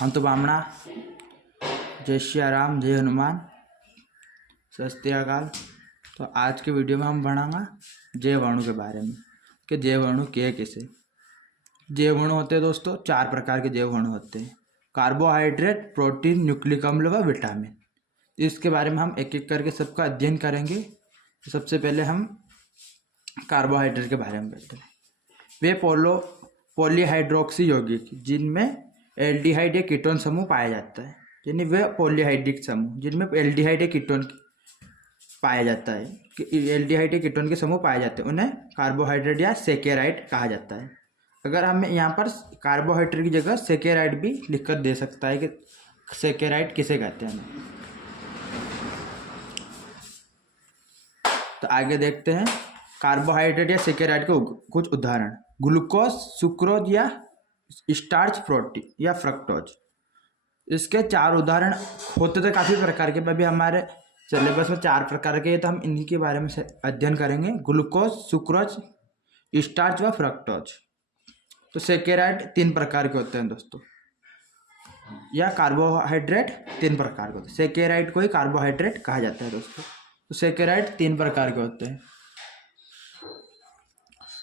हम तो बामणा। जय श्री राम, जय हनुमान, सत श्री अकाल। तो आज के वीडियो में हम पढ़ांगा जैव अणु के बारे में कि जैव अणु क्या किसे। जैव अणु होते हैं दोस्तों, 4 प्रकार के जैव अणु होते हैं: कार्बोहाइड्रेट, प्रोटीन, न्यूक्लिक अम्ल व विटामिन। इसके बारे में हम एक एक करके सबका अध्ययन करेंगे। तो सबसे पहले हम कार्बोहाइड्रेट के बारे में बताते हैं। वे पॉलीहाइड्रोक्सी यौगिक जिनमें एल्डिहाइड या कीटोन समूह पाया जाता है, यानी वे पॉलीहाइड्रिक समूह जिनमें एल्डिहाइड या कीटोन पाया जाता है, एल्डिहाइड या कीटोन के समूह पाए जाते हैं, उन्हें कार्बोहाइड्रेट या सेकेराइड कहा जाता है। अगर हमें यहाँ पर कार्बोहाइड्रेट की जगह सेकेराइड भी लिखकर दे सकता है कि सेकेराइड किसे कहते हैं हमें। तो आगे देखते हैं कार्बोहाइड्रेट या सेकेराइड के कुछ उदाहरण: ग्लूकोज, सुक्रोज या स्टार्च, प्रोटीन या फ्रक्टोज। इसके 4 उदाहरण होते थे काफ़ी प्रकार के, अभी हमारे सिलेबस में 4 प्रकार के, तो हम इन्हीं के बारे में अध्ययन करेंगे: ग्लूकोज, सुक्रोज, स्टार्च व फ्रक्टोज। तो सेकेराइड 3 प्रकार के होते हैं दोस्तों, या कार्बोहाइड्रेट 3 प्रकार के होते हैं। सेकेराइड को ही कार्बोहाइड्रेट कहा जाता है दोस्तों। तो सेकेराइड 3 प्रकार के होते हैं।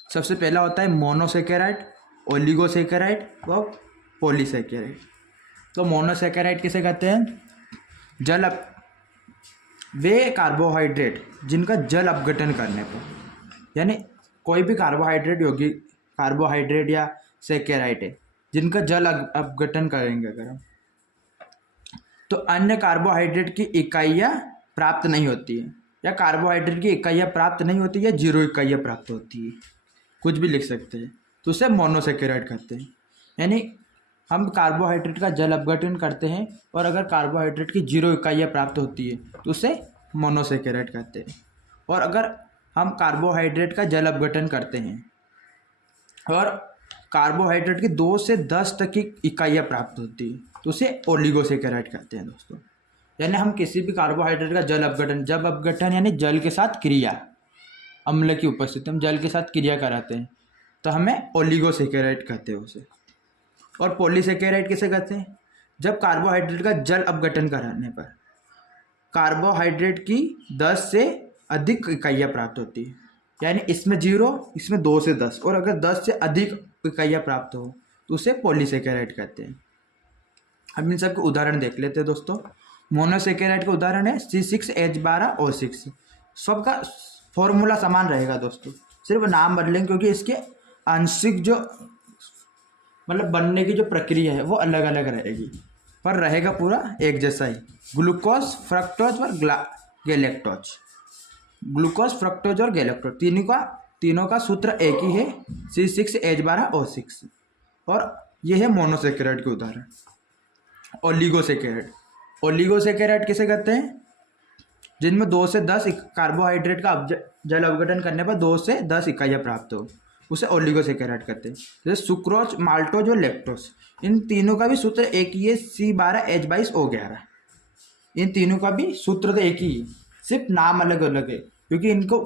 सबसे पहला होता है मोनोसेकेराइड, ओलिगोसेकेराइड व पॉलीसेकेराइड। तो मोनोसेकेराइड किसे कहते हैं? वे कार्बोहाइड्रेट जिनका जल अपघटन करने पर, यानी कोई भी कार्बोहाइड्रेट या सेकेराइड है जिनका जल अपघटन करेंगे अगर हम, तो अन्य कार्बोहाइड्रेट की इकाइयाँ प्राप्त नहीं होती है, या कार्बोहाइड्रेट की इकाइयाँ प्राप्त नहीं होती या 0 इकाइयाँ प्राप्त होती है, कुछ भी लिख सकते हैं, तो उसे मोनोसेकेराइड कहते हैं। यानी हम कार्बोहाइड्रेट का जल अपघटन करते हैं और अगर कार्बोहाइड्रेट की 0 इकाइयाँ प्राप्त होती है तो उसे मोनोसेकेराइड कहते हैं। और अगर हम कार्बोहाइड्रेट का जल अपघटन करते हैं और कार्बोहाइड्रेट की 2 से 10 तक की इकाइयाँ प्राप्त होती है तो उसे ओलिगोसेकेराइड कहते हैं दोस्तों। यानी हम किसी भी कार्बोहाइड्रेट का जल अपघटन यानी जल के साथ क्रिया, अम्ल की उपस्थिति में जल के साथ क्रिया कराते हैं तो हमें ओलिगोसेकेराइड कहते हैं उसे। और पॉलीसेकेराइड किसे कहते हैं? जब कार्बोहाइड्रेट का जल अपघटन कराने पर कार्बोहाइड्रेट की 10 से अधिक इकाइयाँ प्राप्त होती है, यानी इसमें 0, इसमें 2 से 10, और अगर 10 से अधिक इकाइयाँ प्राप्त हो तो उसे पॉलीसेकेराइड कहते हैं। हम इन सबके उदाहरण देख लेते हैं दोस्तों। मोनोसेकेराइड का उदाहरण है C6H12O6। सबका फॉर्मूला समान रहेगा दोस्तों, सिर्फ नाम बदलेंगे क्योंकि इसके आंशिक जो बनने की जो प्रक्रिया है वो अलग अलग रहेगी, पर रहेगा पूरा एक जैसा ही। ग्लूकोज, फ्रक्टोज और गैलेक्टोज। ग्लूकोज, फ्रक्टोज और गैलेक्टोज तीनों का सूत्र एक ही है, C6H12O6। और ये है मोनोसेकेराइड के उदाहरण। ओलिगोसेकेराइड किसे कहते हैं? जिनमें 2 से 10 कार्बोहाइड्रेट का जल अपघटन करने पर 2 से 10 इकाइयाँ प्राप्त हो, उसे ओलिगोसेकेराइड कहते हैं। जैसे सुक्रोज, माल्टोज और लैक्टोज, इन तीनों का भी सूत्र एक ही है, C12H22O11। इन तीनों का भी सूत्र तो एक ही है, सिर्फ नाम अलग अलग है क्योंकि इनको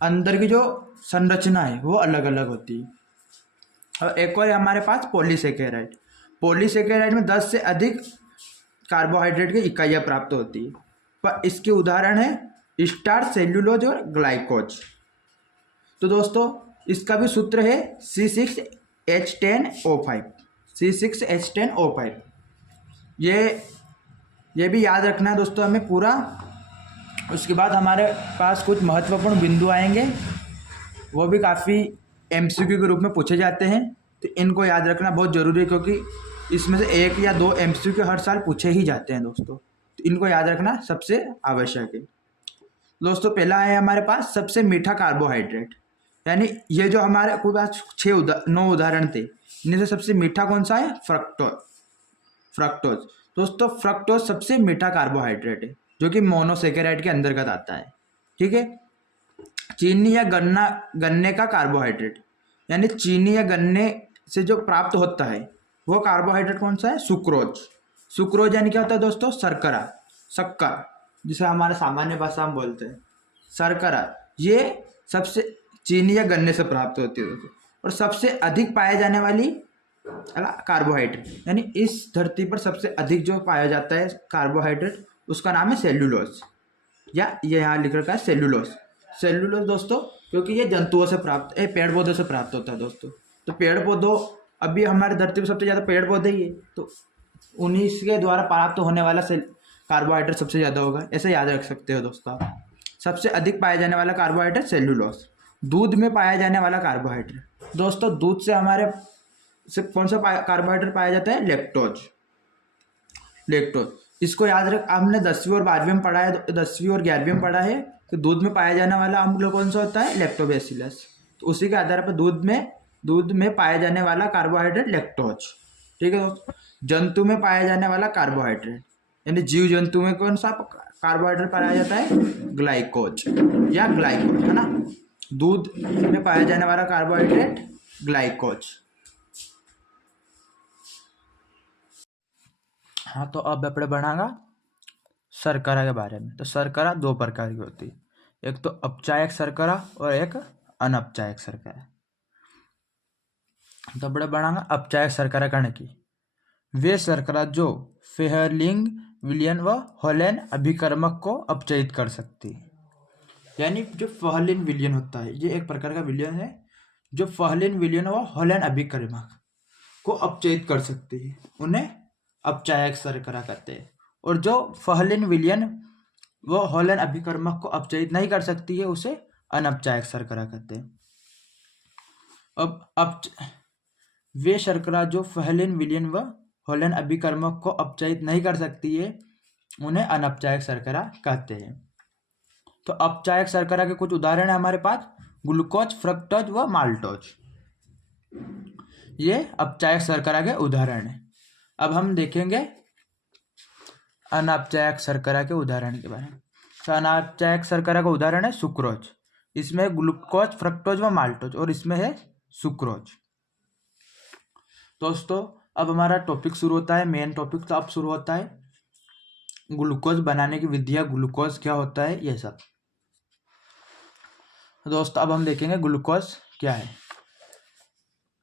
अंदर की जो संरचना है वो अलग अलग होती है। और एक और हमारे पास पॉलीसेकेराइड। पॉलीसेकेराइड में 10 से अधिक कार्बोहाइड्रेट की इकाइयाँ प्राप्त होती है, पर इसके उदाहरण है स्टार्च, सेल्यूलोज और ग्लाइकोज। तो दोस्तों इसका भी सूत्र है C6H10O5। C6H10O5 ये भी याद रखना है दोस्तों हमें पूरा। उसके बाद हमारे पास कुछ महत्वपूर्ण बिंदु आएंगे, वो भी काफ़ी MCQ के रूप में पूछे जाते हैं, तो इनको याद रखना बहुत ज़रूरी है क्योंकि इसमें से 1 या 2 MCQ हर साल पूछे ही जाते हैं दोस्तों, तो इनको याद रखना सबसे आवश्यक है दोस्तों। पहला है हमारे पास सबसे मीठा कार्बोहाइड्रेट, यानी ये जो हमारे पास 9 उदाहरण थे, इनमें से सबसे मीठा कौन सा है? फ्रक्टोज। दोस्तों फ्रक्टोज सबसे मीठा कार्बोहाइड्रेट है जो कि मोनोसेकेराइड के अंतर्गत आता है, ठीक है। चीनी या गन्ने का कार्बोहाइड्रेट, यानी चीनी या गन्ने से जो प्राप्त होता है वो कार्बोहाइड्रेट कौन सा है? सुक्रोज यानी क्या होता है दोस्तों? शक्कर, जिसे हमारे सामान्य भाषा में बोलते हैं शर्करा। ये सबसे चीनी या गन्ने से प्राप्त होती है दोस्तों। और सबसे अधिक पाए जाने वाली कार्बोहाइड्रेट, यानी इस धरती पर सबसे अधिक जो पाया जाता है कार्बोहाइड्रेट, उसका नाम है सेल्यूलोज, या ये यहाँ लिख रखा है सेल्यूलोज। सेल्यूलोज दोस्तों क्योंकि ये जंतुओं से प्राप्त, पेड़ पौधों से प्राप्त होता है दोस्तों। तो पेड़ पौधों, अभी हमारे धरती पर सबसे ज़्यादा पेड़ पौधे ही है, तो उन्हीं के द्वारा प्राप्त होने वाला कार्बोहाइड्रेट सबसे ज़्यादा होगा, ऐसे याद रख सकते हो दोस्तों आप। सबसे अधिक पाया जाने वाला कार्बोहाइड्रेट सेल्यूलोज। दूध में पाया जाने वाला कार्बोहाइड्रेट दोस्तों, दूध से हमारे से कौन सा कार्बोहाइड्रेट पाया जाता है? लैक्टोज। लैक्टोज इसको याद रख, हमने 10वीं और 12वीं में पढ़ा है, 10वीं और 11वीं में पढ़ा है कि दूध में पाया जाने वाला अम्ल कौन सा होता है? लैक्टोबैसिलस। तो उसी के आधार पर दूध में पाया जाने वाला कार्बोहाइड्रेट लैक्टोज। ठीक है दोस्तों। जंतु में पाया जाने वाला कार्बोहाइड्रेट, यानी जीव जंतु में कौन सा कार्बोहाइड्रेट पाया जाता है? ग्लाइकोज या ग्लाइकोज, है ना। दूध में पाया जाने वाला कार्बोहाइड्रेट ग्लाइकोज। हाँ, तो अब अपने बढ़ागा शर्करा के बारे में। तो शर्करा दो प्रकार की होती है, एक तो अपचायक शर्करा और एक अनपचायक शर्करा। तो अपने बढ़ागा अपचायक शर्करा कहने की वे शर्करा जो फेहरलिंग विलियन व हॉलेन अभिकर्मक को अपचयित कर सकती है। यानी जो फहलिन विलियन होता है, ये एक प्रकार का विलियन है जो फहलिन विलियन व हॉलेन अभिकर्मक को अपचयित कर सकती है, उन्हें अपचायक शर्करा कहते हैं। और जो फहलिन विलियन वो हॉलेन अभिकर्मक को अपचयित नहीं कर सकती है, उसे अनपचायक शर्करा कहते हैं। अब वे शर्करा जो फहलिन विलियन व हॉलेन अभिकर्मक को अपचयित नहीं कर सकती है, उन्हें अनपचायक शर्करा कहते हैं। तो अपचायक शर्करा के कुछ उदाहरण है हमारे पास, ग्लूकोज, फ्रक्टोज व माल्टोज। ये अपचायक शर्करा के उदाहरण हैं। अब हम देखेंगे अनपचायक शर्करा के उदाहरण के बारे में। तो अनपचायक शर्करा का उदाहरण है सुक्रोज। इसमें ग्लूकोज, फ्रक्टोज व माल्टोज, और इसमें है सुक्रोज। दोस्तों अब हमारा टॉपिक शुरू होता है, मेन टॉपिक तो अब शुरू होता है ग्लूकोज बनाने की विधियां, ग्लूकोज क्या होता है, ये सब। दोस्तों अब हम देखेंगे ग्लूकोज क्या है।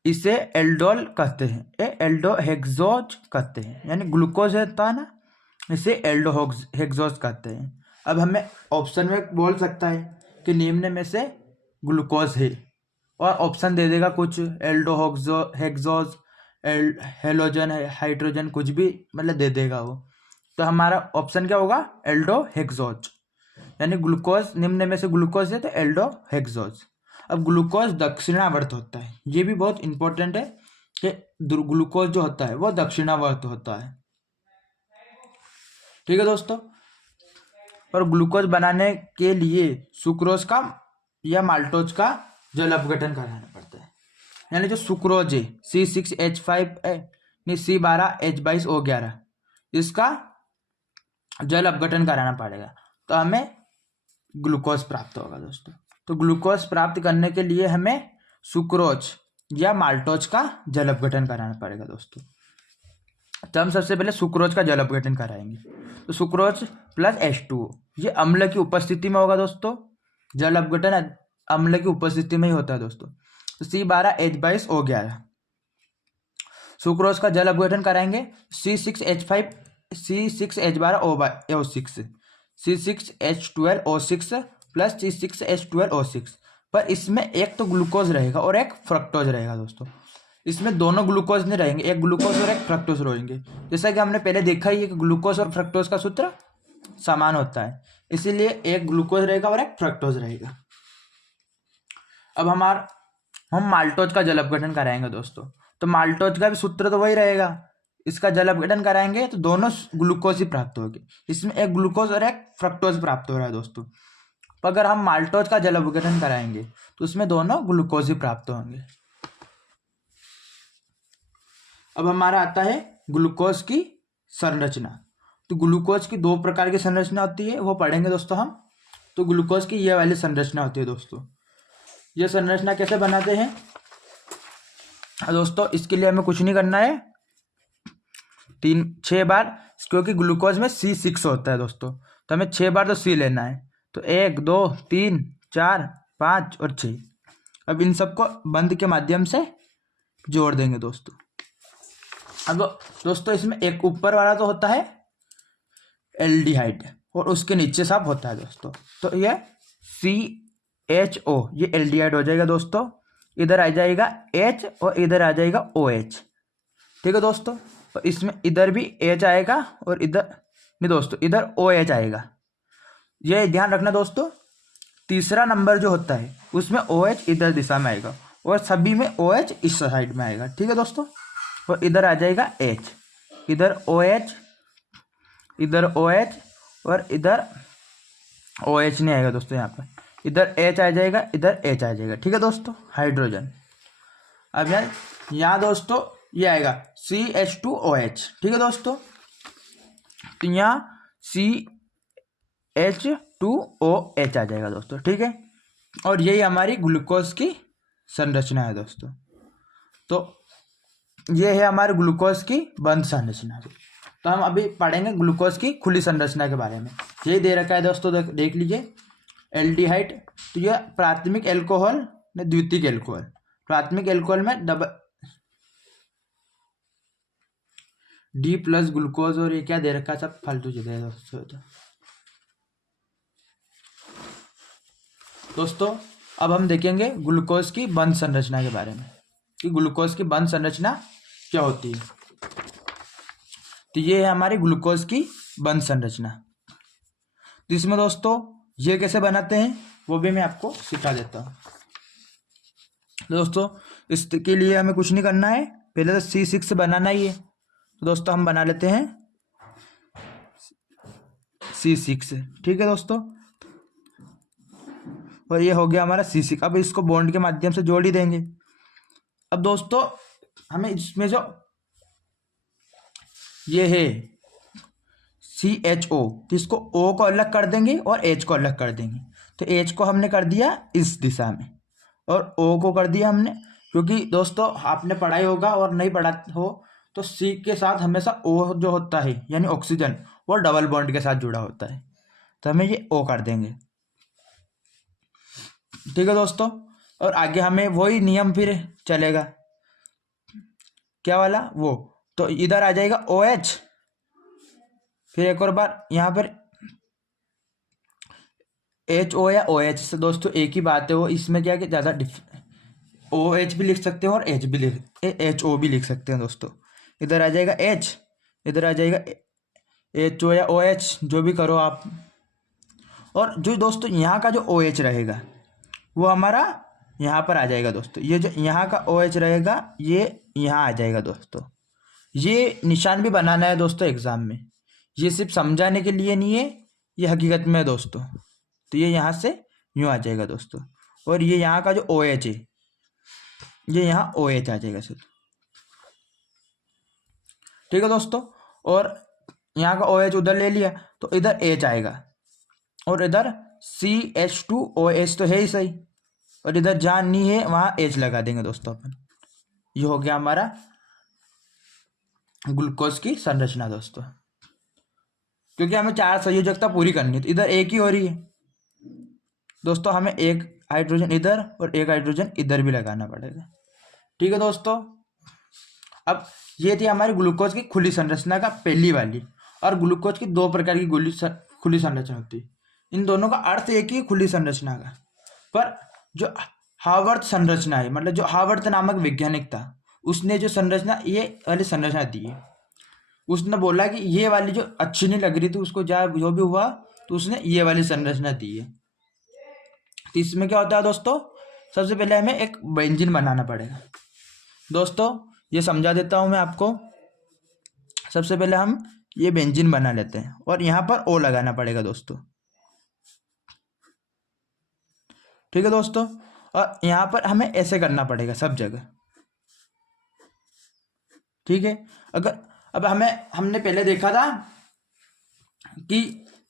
इसे एल्डोल कहते हैं, ये एल्डोहेक्सोज कहते हैं, यानी ग्लूकोज होता है ना, इसे एल्डोहेक्सोज कहते हैं। अब हमें ऑप्शन में बोल सकता है कि निम्न में से ग्लूकोज है, और ऑप्शन दे देगा कुछ, एल्डोहेक्सोज, हेलोजन, हाइड्रोजन, कुछ भी मतलब दे देगा वो। तो हमारा ऑप्शन क्या होगा? एल्डोहेक्सोज, यानी ग्लूकोज, निम्न में से ग्लूकोज है तो एल्डोहेक्सोज। अब ग्लूकोज दक्षिणावर्त होता है, ये भी बहुत इंपॉर्टेंट है कि ग्लूकोज जो होता है वो दक्षिणावर्त होता है। ठीक है दोस्तों। पर ग्लूकोज बनाने के लिए सुक्रोज का या माल्टोज का जल अपघटन कराना पड़ता है, यानी जो सुक्रोज है C6H5 नहीं C12H22O11, इसका जल अपघटन कराना पड़ेगा, तो हमें ग्लूकोज प्राप्त होगा दोस्तों। तो ग्लूकोज प्राप्त करने के लिए हमें सुक्रोज या माल्टोज का जल अपघटन कराना पड़ेगा दोस्तों। तो हम सबसे पहले सुक्रोज का जल अपघटन कराएंगे। तो सुक्रोज प्लस H2O, ये अम्ल की उपस्थिति में होगा दोस्तों, जल अपघटन अम्ल की उपस्थिति में ही होता है दोस्तों। तो C12H22O11 सुक्रोज का जल अपघटन कराएंगे। C6H5 C6H12O6 C6H12O6 plus C6H12O6, पर इसमें एक तो ग्लूकोज रहेगा और एक फ्रक्टोज रहेगा दोस्तों। इसमें दोनों ग्लूकोज नहीं रहेंगे, एक ग्लूकोज और एक फ्रक्टोज रहेंगे। जैसा कि हमने पहले देखा ही है कि ग्लूकोज और फ्रक्टोज का सूत्र समान होता है, इसीलिए एक ग्लूकोज रहेगा और एक फ्रक्टोज रहेगा। अब हम माल्टोज का जल अपघटन कराएंगे दोस्तों। तो माल्टोज का भी सूत्र तो वही रहेगा, इसका जल अपघटन कराएंगे तो दोनों ग्लूकोज ही प्राप्त होगी, इसमें एक ग्लूकोज और एक फ्रक्टोज प्राप्त हो रहा है दोस्तों। पर अगर हम माल्टोज का जल अपघटन कराएंगे तो उसमें दोनों ग्लूकोज ही प्राप्त होंगे। अब हमारा आता है ग्लूकोज की संरचना। तो ग्लूकोज की दो प्रकार की संरचना होती है, वो पढ़ेंगे दोस्तों हम। तो ग्लूकोज की ये वाली संरचना होती है दोस्तों। ये संरचना कैसे बनाते हैं दोस्तों? इसके लिए हमें कुछ नहीं करना है, 6 बार, क्योंकि ग्लूकोज में C6 होता है दोस्तों, तो हमें 6 बार तो C लेना है। तो 1 2 3 4 5 और 6। अब इन सबको बंद के माध्यम से जोड़ देंगे दोस्तों। अब दोस्तों इसमें एक ऊपर वाला तो होता है एल्डिहाइड और उसके नीचे सब होता है दोस्तों। तो ये CHO ये एल्डिहाइड हो जाएगा दोस्तों। इधर आ जाएगा H और इधर आ जाएगा OH। ठीक है दोस्तों। और इसमें इधर भी H आएगा और इधर नहीं दोस्तों, इधर OH आएगा। ये ध्यान रखना दोस्तों, तीसरा नंबर जो होता है उसमें OH इधर दिशा में आएगा और सभी में OH इस साइड में आएगा। ठीक है दोस्तों। और इधर आ जाएगा H, इधर OH, इधर OH और इधर OH नहीं आएगा दोस्तों। यहाँ पर इधर H आ जाएगा, इधर H आ जाएगा। ठीक है दोस्तों, हाइड्रोजन। अब यहाँ दोस्तों ये आएगा CH2OH। ठीक है दोस्तों। तो यहाँ CH2OH आ जाएगा दोस्तों। ठीक है। और यही हमारी ग्लूकोज की संरचना है दोस्तों। तो ये है हमारे ग्लूकोज की बंद संरचना। तो हम अभी पढ़ेंगे ग्लूकोज की खुली संरचना के बारे में। यही दे रखा है दोस्तों, देख लीजिए। एल्डिहाइड, तो यह प्राथमिक एल्कोहल ने द्वितीयक एल्कोहल। प्राथमिक एल्कोहल में D+ ग्लूकोज और ये क्या दे रखा है, सब फालतू चीजें है दोस्तों। अब हम देखेंगे ग्लूकोज की बंध संरचना के बारे में कि ग्लूकोज की बंध संरचना क्या होती है। तो ये है हमारी ग्लूकोज की बंध संरचना। तो इसमें दोस्तों ये कैसे बनाते हैं वो भी मैं आपको सिखा देता हूँ। दोस्तों इसके लिए हमें कुछ नहीं करना है, पहले तो C6 बनाना ही है। तो दोस्तों हम बना लेते हैं C6। ठीक है दोस्तों। और ये हो गया हमारा C6। अब इसको बॉन्ड के माध्यम से जोड़ ही देंगे। अब दोस्तों हमें इसमें जो ये है CHO, तो इसको O को अलग कर देंगे और H को अलग कर देंगे। तो H को हमने कर दिया इस दिशा में और O को कर दिया हमने, क्योंकि दोस्तों आपने पढ़ाई होगा और नहीं पढ़ा हो तो C के साथ हमेशा O जो होता है यानी ऑक्सीजन वो डबल बॉन्ड के साथ जुड़ा होता है। तो हमें ये O कर देंगे। ठीक है दोस्तों। और आगे हमें वही नियम फिर चलेगा, क्या वाला वो। तो इधर आ जाएगा OH, फिर एक और बार यहाँ पर HO या OH से दोस्तों एक ही बात है। वो इसमें क्या कि ज़्यादा OH भी लिख सकते हैं और HO भी लिख सकते हैं दोस्तों। इधर आ जाएगा H, इधर आ जाएगा HO या OH, जो भी करो आप। और जो दोस्तों यहाँ का जो OH रहेगा वो हमारा यहाँ पर आ जाएगा दोस्तों। ये जो यहाँ का OH रहेगा ये यहाँ आ जाएगा दोस्तों। ये निशान भी बनाना है दोस्तों एग्जाम में, ये सिर्फ समझाने के लिए नहीं है, ये हकीकत में है दोस्तों। तो ये यहाँ से यूँ आ जाएगा दोस्तों। और ये यहाँ का जो OH है ये यहाँ OH आ जाएगा सिर्फ। ठीक है दोस्तों। और यहाँ का OH उधर ले लिया तो इधर H आएगा और इधर CH2OH तो है ही सही, और इधर जहाँ नहीं है वहाँ H लगा देंगे दोस्तों अपन। ये हो गया हमारा ग्लूकोज की संरचना दोस्तों। क्योंकि हमें 4 संयोजकता पूरी करनी है तो इधर एक ही हो रही है दोस्तों, हमें एक हाइड्रोजन इधर और एक हाइड्रोजन इधर भी लगाना पड़ेगा। ठीक है दोस्तों। अब ये थी हमारी ग्लूकोज की खुली संरचना का पहली वाली। और ग्लूकोज की 2 प्रकार की खुली संरचना होती है। इन दोनों का अर्थ एक ही खुली संरचना का, पर जो हावर्थ संरचना है, मतलब जो हावर्थ नामक वैज्ञानिक था उसने जो संरचना ये वाली संरचना दी है, उसने बोला कि ये वाली जो अच्छी नहीं लग रही थी उसको, जो भी हुआ तो उसने ये वाली संरचना दी है। तो इसमें क्या होता है दोस्तों, सबसे पहले हमें एक बेंजीन बनाना पड़ेगा दोस्तों। ये समझा देता हूं मैं आपको। सबसे पहले हम ये बेंजीन बना लेते हैं और यहाँ पर O लगाना पड़ेगा दोस्तों। ठीक है दोस्तों। और यहाँ पर हमें ऐसे करना पड़ेगा सब जगह। ठीक है। अगर अब हमने पहले देखा था कि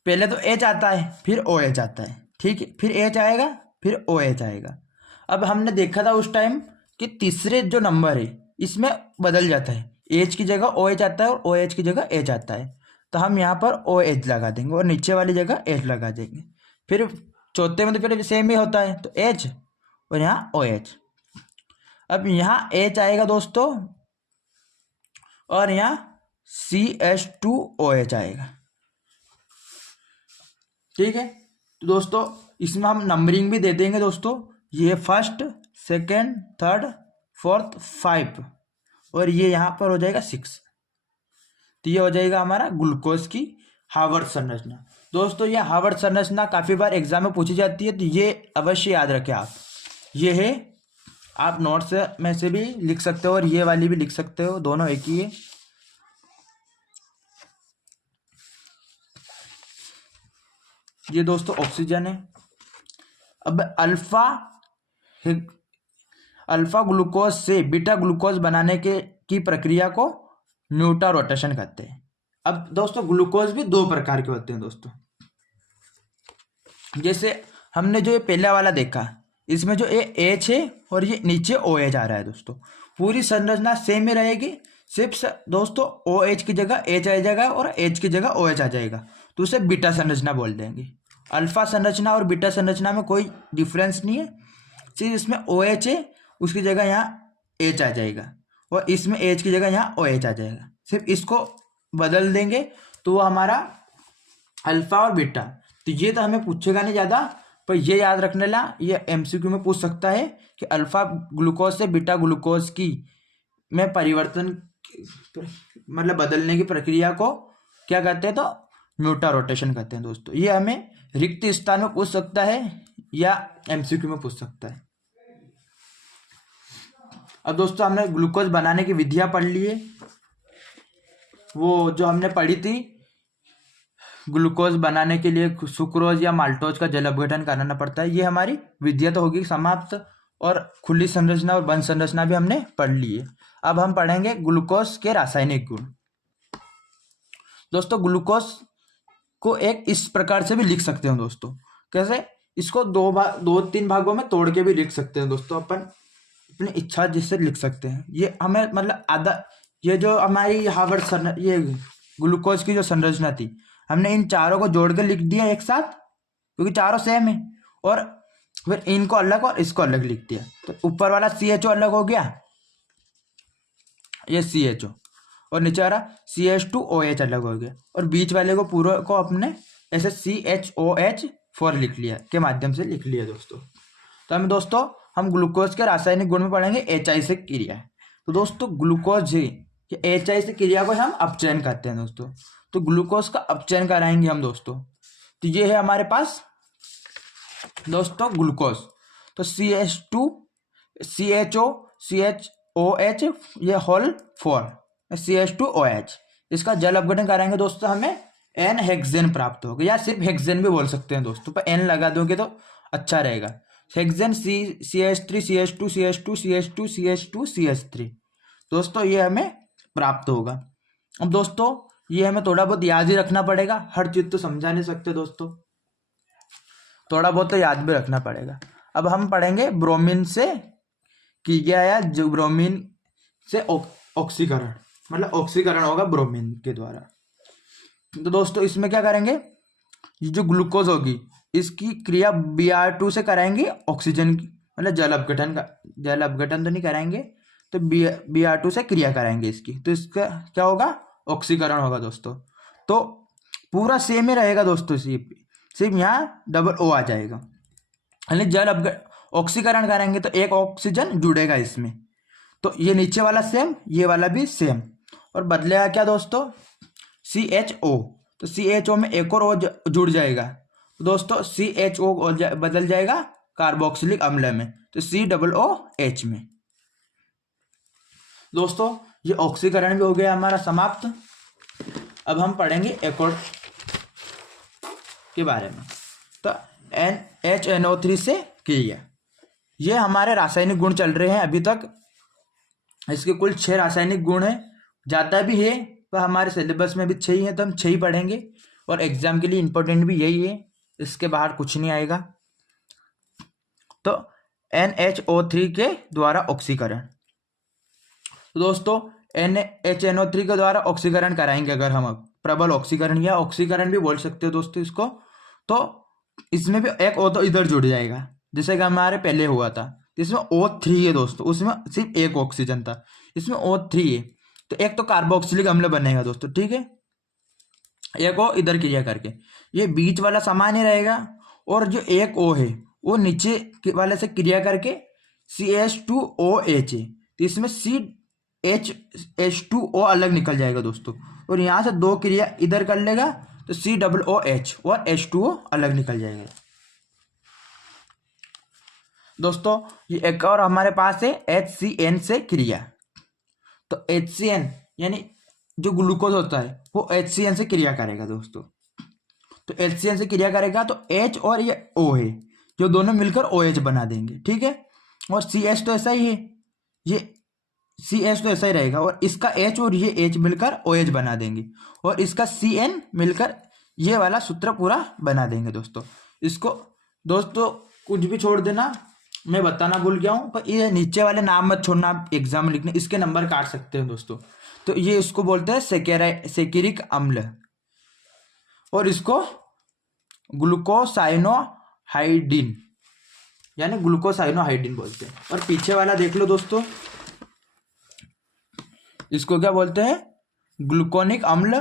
पहले तो H आता है फिर OH आता है। ठीक है। फिर H आएगा फिर OH आएगा। अब हमने देखा था उस टाइम कि तीसरे जो नंबर है इसमें बदल जाता है, H की जगह OH आता है और OH की जगह H आता है। तो हम यहाँ पर OH लगा देंगे और नीचे वाली जगह H लगा देंगे। फिर चौथे में तो फिर सेम ही होता है, तो H और यहाँ OH। अब यहाँ H आएगा दोस्तों और यहाँ CH2OH आएगा। ठीक है, तो दोस्तों इसमें हम नंबरिंग भी दे देंगे दोस्तों, ये फर्स्ट, सेकेंड, थर्ड, फोर्थ, 5 और ये यहाँ पर हो जाएगा 6। तो ये हो जाएगा हमारा ग्लूकोज की हार्वर्ड संरचना। दोस्तों ये हार्वर्ड संरचना काफ़ी बार एग्जाम में पूछी जाती है, तो ये अवश्य याद रखें आप। ये है, आप नोट्स में से भी लिख सकते हो और ये वाली भी लिख सकते हो, दोनों एक ही है। ये दोस्तों ऑक्सीजन है। अब अल्फा ग्लूकोज से बीटा ग्लूकोज बनाने की प्रक्रिया को न्यूटा रोटेशन कहते हैं। अब दोस्तों ग्लूकोज भी दो प्रकार के होते हैं दोस्तों। जैसे हमने जो ये पहला वाला देखा, इसमें जो H है और ये नीचे OH आ रहा है दोस्तों, पूरी संरचना सेम ही रहेगी, सिर्फ दोस्तों OH की जगह H आ जाएगा और H की जगह OH आ जाएगा, तो उसे बीटा संरचना बोल देंगे। अल्फा संरचना और बीटा संरचना में कोई डिफरेंस नहीं है, सिर्फ इसमें OH है, उसकी जगह यहाँ H आ जाएगा और इसमें H की जगह यहाँ OH आ जाएगा, सिर्फ इसको बदल देंगे तो वो हमारा अल्फा और बीटा। तो ये तो हमें पूछेगा नहीं ज़्यादा, पर ये याद रखने ला, ये MCQ में पूछ सकता है कि अल्फा ग्लूकोज से बीटा ग्लूकोज की में परिवर्तन मतलब बदलने की प्रक्रिया को क्या कहते हैं, तो न्यूटा रोटेशन कहते हैं दोस्तों। ये हमें रिक्त स्थान में पूछ सकता है या MCQ में पूछ सकता है। अब दोस्तों हमने ग्लूकोज बनाने की विधियां पढ़ ली है, वो जो हमने पढ़ी थी, ग्लूकोज बनाने के लिए सुक्रोज या माल्टोज का जल अपघटन कराना पड़ता है, ये हमारी विधियां तो होगी समाप्त, और खुली संरचना और बंद संरचना भी हमने पढ़ ली है। अब हम पढ़ेंगे ग्लूकोज के रासायनिक गुण। दोस्तों ग्लूकोज को एक इस प्रकार से भी लिख सकते हैं दोस्तों, कैसे, इसको दो तीन भागों में तोड़ के भी लिख सकते हैं दोस्तों, अपन अपनी इच्छा जिससे लिख सकते हैं। ये हमें मतलब आधा, ये जो हमारी हार्वर्ड ये ग्लूकोज की जो संरचना थी, हमने इन चारों को जोड़ के लिख दिया एक साथ, क्योंकि चारों सेम है, और फिर इनको अलग और इसको अलग लिख दिया। तो ऊपर वाला CHO अलग हो गया, ये CHO, और नीचे वाला CH2OH अलग हो गया, और बीच वाले को पूरा को अपने ऐसे CHOH4 लिख लिया के माध्यम से लिख लिया दोस्तों। तो हम ग्लूकोज के रासायनिक गुण में पढ़ेंगे HI से क्रिया। तो दोस्तों ग्लूकोज ये HI से क्रिया को हम अपचयन करते हैं दोस्तों, तो ग्लूकोज का अपचयन कराएंगे हम दोस्तों। तो ये है हमारे पास दोस्तों ग्लूकोज, तो CH2 CHO CHOH ये होल 4 CH2OH, इसका जल अपघटन कराएंगे दोस्तों, हमें N हेक्सेन प्राप्त होगा, या सिर्फ हेक्सेन भी बोल सकते हैं दोस्तों, पर N लगा दोगे तो अच्छा रहेगा। Hexane CH3 CH2 CH2 CH2 CH2 CH3 दोस्तों ये हमें प्राप्त होगा। अब दोस्तों ये हमें थोड़ा बहुत याद ही रखना पड़ेगा, हर चीज तो समझा नहीं सकते दोस्तों, थोड़ा बहुत तो याद भी रखना पड़ेगा। अब हम पढ़ेंगे ब्रोमीन से की गया, या जो ब्रोमीन से ऑक्सीकरण, मतलब ऑक्सीकरण होगा ब्रोमीन के द्वारा। तो दोस्तों इसमें क्या करेंगे, ये जो ग्लूकोज होगी इसकी क्रिया Br2 से कराएंगे ऑक्सीजन की, मतलब जल अपघटन तो नहीं कराएंगे, तो Br2 से क्रिया कराएंगे इसकी, तो इसका क्या होगा, ऑक्सीकरण होगा दोस्तों। तो पूरा सेम ही रहेगा दोस्तों, सिर्फ यहाँ डबल O आ जाएगा, यानी ऑक्सीकरण करेंगे तो एक ऑक्सीजन जुड़ेगा इसमें, तो ये नीचे वाला सेम, ये वाला भी सेम, और बदलेगा क्या दोस्तों, CHO, तो CHO में एक और O जुड़ जाएगा, तो दोस्तों CHO बदल जाएगा कार्बोक्सिलिक अम्ल में, तो COOH में। दोस्तों ये ऑक्सीकरण भी हो गया हमारा समाप्त। अब हम पढ़ेंगे एकोड के बारे में, तो HNO3 से क्रिया, ये हमारे रासायनिक गुण चल रहे हैं अभी तक, इसके कुल 6 रासायनिक गुण हैं, ज़्यादा भी है पर हमारे सिलेबस में भी 6 ही है, तो हम 6 ही पढ़ेंगे, और एग्जाम के लिए इम्पोर्टेंट भी यही है, इसके बाहर कुछ नहीं आएगा। तो NHO3 के द्वारा ऑक्सीकरण, तो दोस्तों HNO3 के द्वारा ऑक्सीकरण कराएंगे अगर हम, अब प्रबल ऑक्सीकरण या ऑक्सीकरण भी बोल सकते हो दोस्तों इसको, तो इसमें भी एक O तो इधर जुड़ जाएगा, जैसे कि हमारे पहले हुआ था, इसमें O3 है दोस्तों, उसमें सिर्फ एक ऑक्सीजन था, इसमें O3 है, तो एक तो कार्बोक्सिलिक अम्ल बनेगा दोस्तों, ठीक है, एक ओ इधर क्रिया करके, ये बीच वाला सामान्य रहेगा, और जो एक ओ है वो नीचे वाले से क्रिया करके CH2OH है, तो इसमें CH2O अलग निकल जाएगा दोस्तों, और यहाँ से दो क्रिया इधर कर लेगा तो COOH और H2O अलग निकल जाएगा दोस्तों। ये एक और हमारे पास है HCN से क्रिया, तो HCN यानी जो ग्लूकोज होता है वो HCN से क्रिया करेगा दोस्तों, तो HCN से क्रिया करेगा तो H और ये O है जो दोनों मिलकर OH बना देंगे, ठीक है, और CH तो ऐसा ही है, ये CH तो ऐसा ही रहेगा, और इसका H और ये H मिलकर OH बना देंगे, और इसका CN मिलकर ये वाला सूत्र पूरा बना देंगे दोस्तों। इसको दोस्तों कुछ भी छोड़ देना, मैं बताना भूल गया हूँ, पर ये नीचे वाले नाम मत छोड़ना, आप एग्जाम में लिखने इसके नंबर काट सकते हैं दोस्तों। तो ये इसको बोलते हैं सेकेरिक अम्ल, और इसको ग्लूकोसाइनोहाइडिन यानी ग्लूकोसाइनोहाइडिन बोलते हैं। और पीछे वाला देख लो दोस्तों, इसको क्या बोलते हैं, ग्लूकोनिक अम्ल,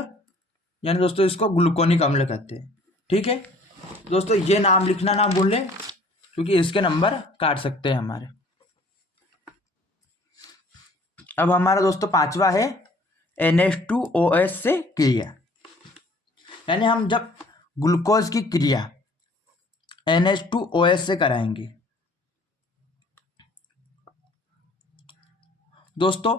यानी दोस्तों इसको ग्लूकोनिक अम्ल कहते हैं, ठीक है दोस्तों। ये नाम लिखना ना भूलें क्योंकि इसके नंबर काट सकते हैं हमारे। अब हमारा दोस्तों पांचवा है NH2OH से क्रिया, यानी हम जब ग्लूकोज की क्रिया NH2OH से कराएंगे दोस्तों,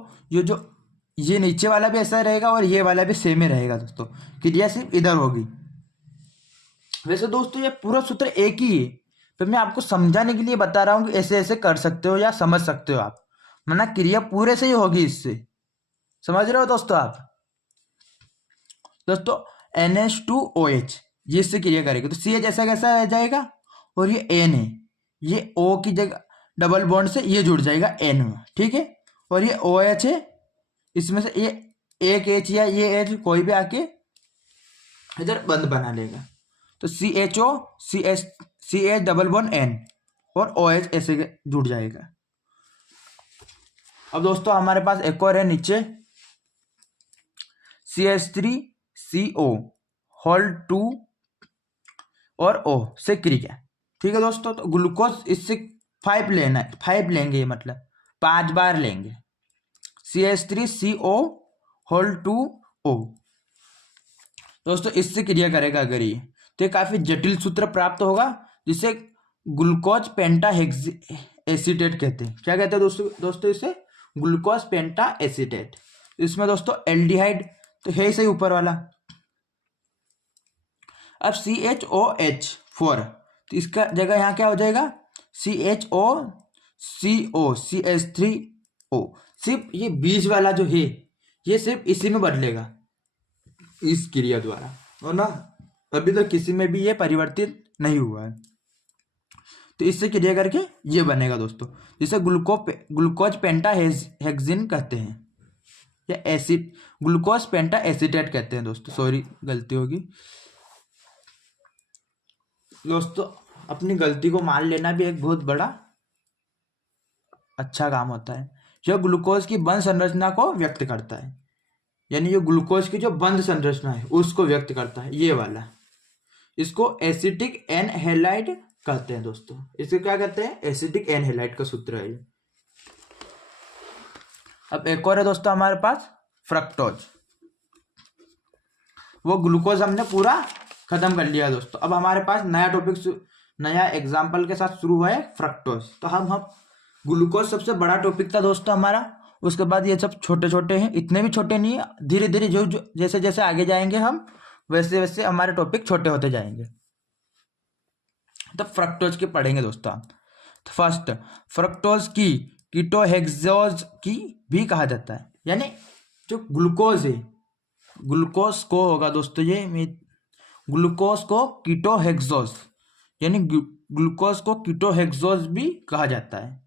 ये नीचे वाला भी ऐसा रहेगा और ये वाला भी सेम ही रहेगा दोस्तों, क्रिया सिर्फ इधर होगी। वैसे दोस्तों ये पूरा सूत्र एक ही है, तो मैं आपको समझाने के लिए बता रहा हूँ कि ऐसे ऐसे कर सकते हो या समझ सकते हो आप, वरना क्रिया पूरे से ही होगी इससे, समझ रहे हो दोस्तों आप। दोस्तों NH2OH ये इससे क्रिया करेगा तो CH ऐसा कैसा रह जाएगा, और ये N है, ये O की जगह डबल बॉन्ड से ये जुड़ जाएगा N में, ठीक है, और ये OH है, इसमें से ये एक H या ये H कोई भी आके इधर बंद बना लेगा, तो CHO CH double bond N और OH ऐसे जुड़ जाएगा। अब दोस्तों हमारे पास एक और है नीचे CH3CO होल 2 और O से क्रिया, ठीक है दोस्तों। तो ग्लूकोज इससे 5 लेना है, 5 लेंगे, मतलब 5 बार लेंगे, CH3CO होल 2O दोस्तों, इससे क्रिया करेगा अगर ये, तो ये काफी जटिल सूत्र प्राप्त होगा जिसे ग्लूकोज पेंटा एसीटेट कहते हैं। क्या कहते हैं दोस्तों इसे, ग्लूकोज पेंटा एसीटेट। इसमें दोस्तों एल्डिहाइड तो है सही ऊपर वाला। अब CHOH4, तो इसका जगह यहाँ क्या हो जाएगा, CHOCO CH3O, सिर्फ ये बीच वाला जो है ये सिर्फ इसी में बदलेगा इस क्रिया द्वारा, और ना अभी तक किसी में भी ये परिवर्तित नहीं हुआ है, तो इससे क्रिया करके ये बनेगा दोस्तों, जिसे ग्लूकोज पेंटा हेक्सिन कहते हैं, या एसिड ग्लूकोज पेंटा एसीटेट कहते हैं दोस्तों, सॉरी गलती होगी दोस्तों। अपनी गलती को मान लेना भी एक बहुत बड़ा अच्छा काम होता है। यह ग्लूकोज की बंध संरचना को व्यक्त करता है, यानी ये ग्लूकोज की जो बंध संरचना है उसको व्यक्त करता है, ये वाला, इसको एसिटिक एनहेलाइड कहते हैं दोस्तों। इसको क्या कहते हैं, एसिटिक एनहेलाइड का सूत्र है ये। अब एक और है दोस्तों हमारे पास फ्रक्टोज, वो ग्लूकोज हमने पूरा खत्म कर लिया दोस्तों। अब हमारे पास नया टॉपिक, नया एग्जाम्पल के साथ शुरू हुआ है फ्रक्टोज। तो हम ग्लूकोज सबसे बड़ा टॉपिक था दोस्तों हमारा, उसके बाद ये सब छोटे छोटे हैं, इतने भी छोटे नहीं है, धीरे धीरे जो जैसे जैसे आगे जाएंगे हम वैसे वैसे हमारे टॉपिक छोटे होते जाएंगे। तो फ्रक्टोज के पढ़ेंगे दोस्तों हम। तो फर्स्ट, फ्रक्टोज की कीटोहेक्सोज की भी कहा जाता है, यानी जो ग्लूकोज है, ग्लूकोज को होगा दोस्तों ये ग्लूकोज को कीटोहेक्सोज, यानी ग्लूकोज को कीटोहेक्सोज भी कहा जाता है।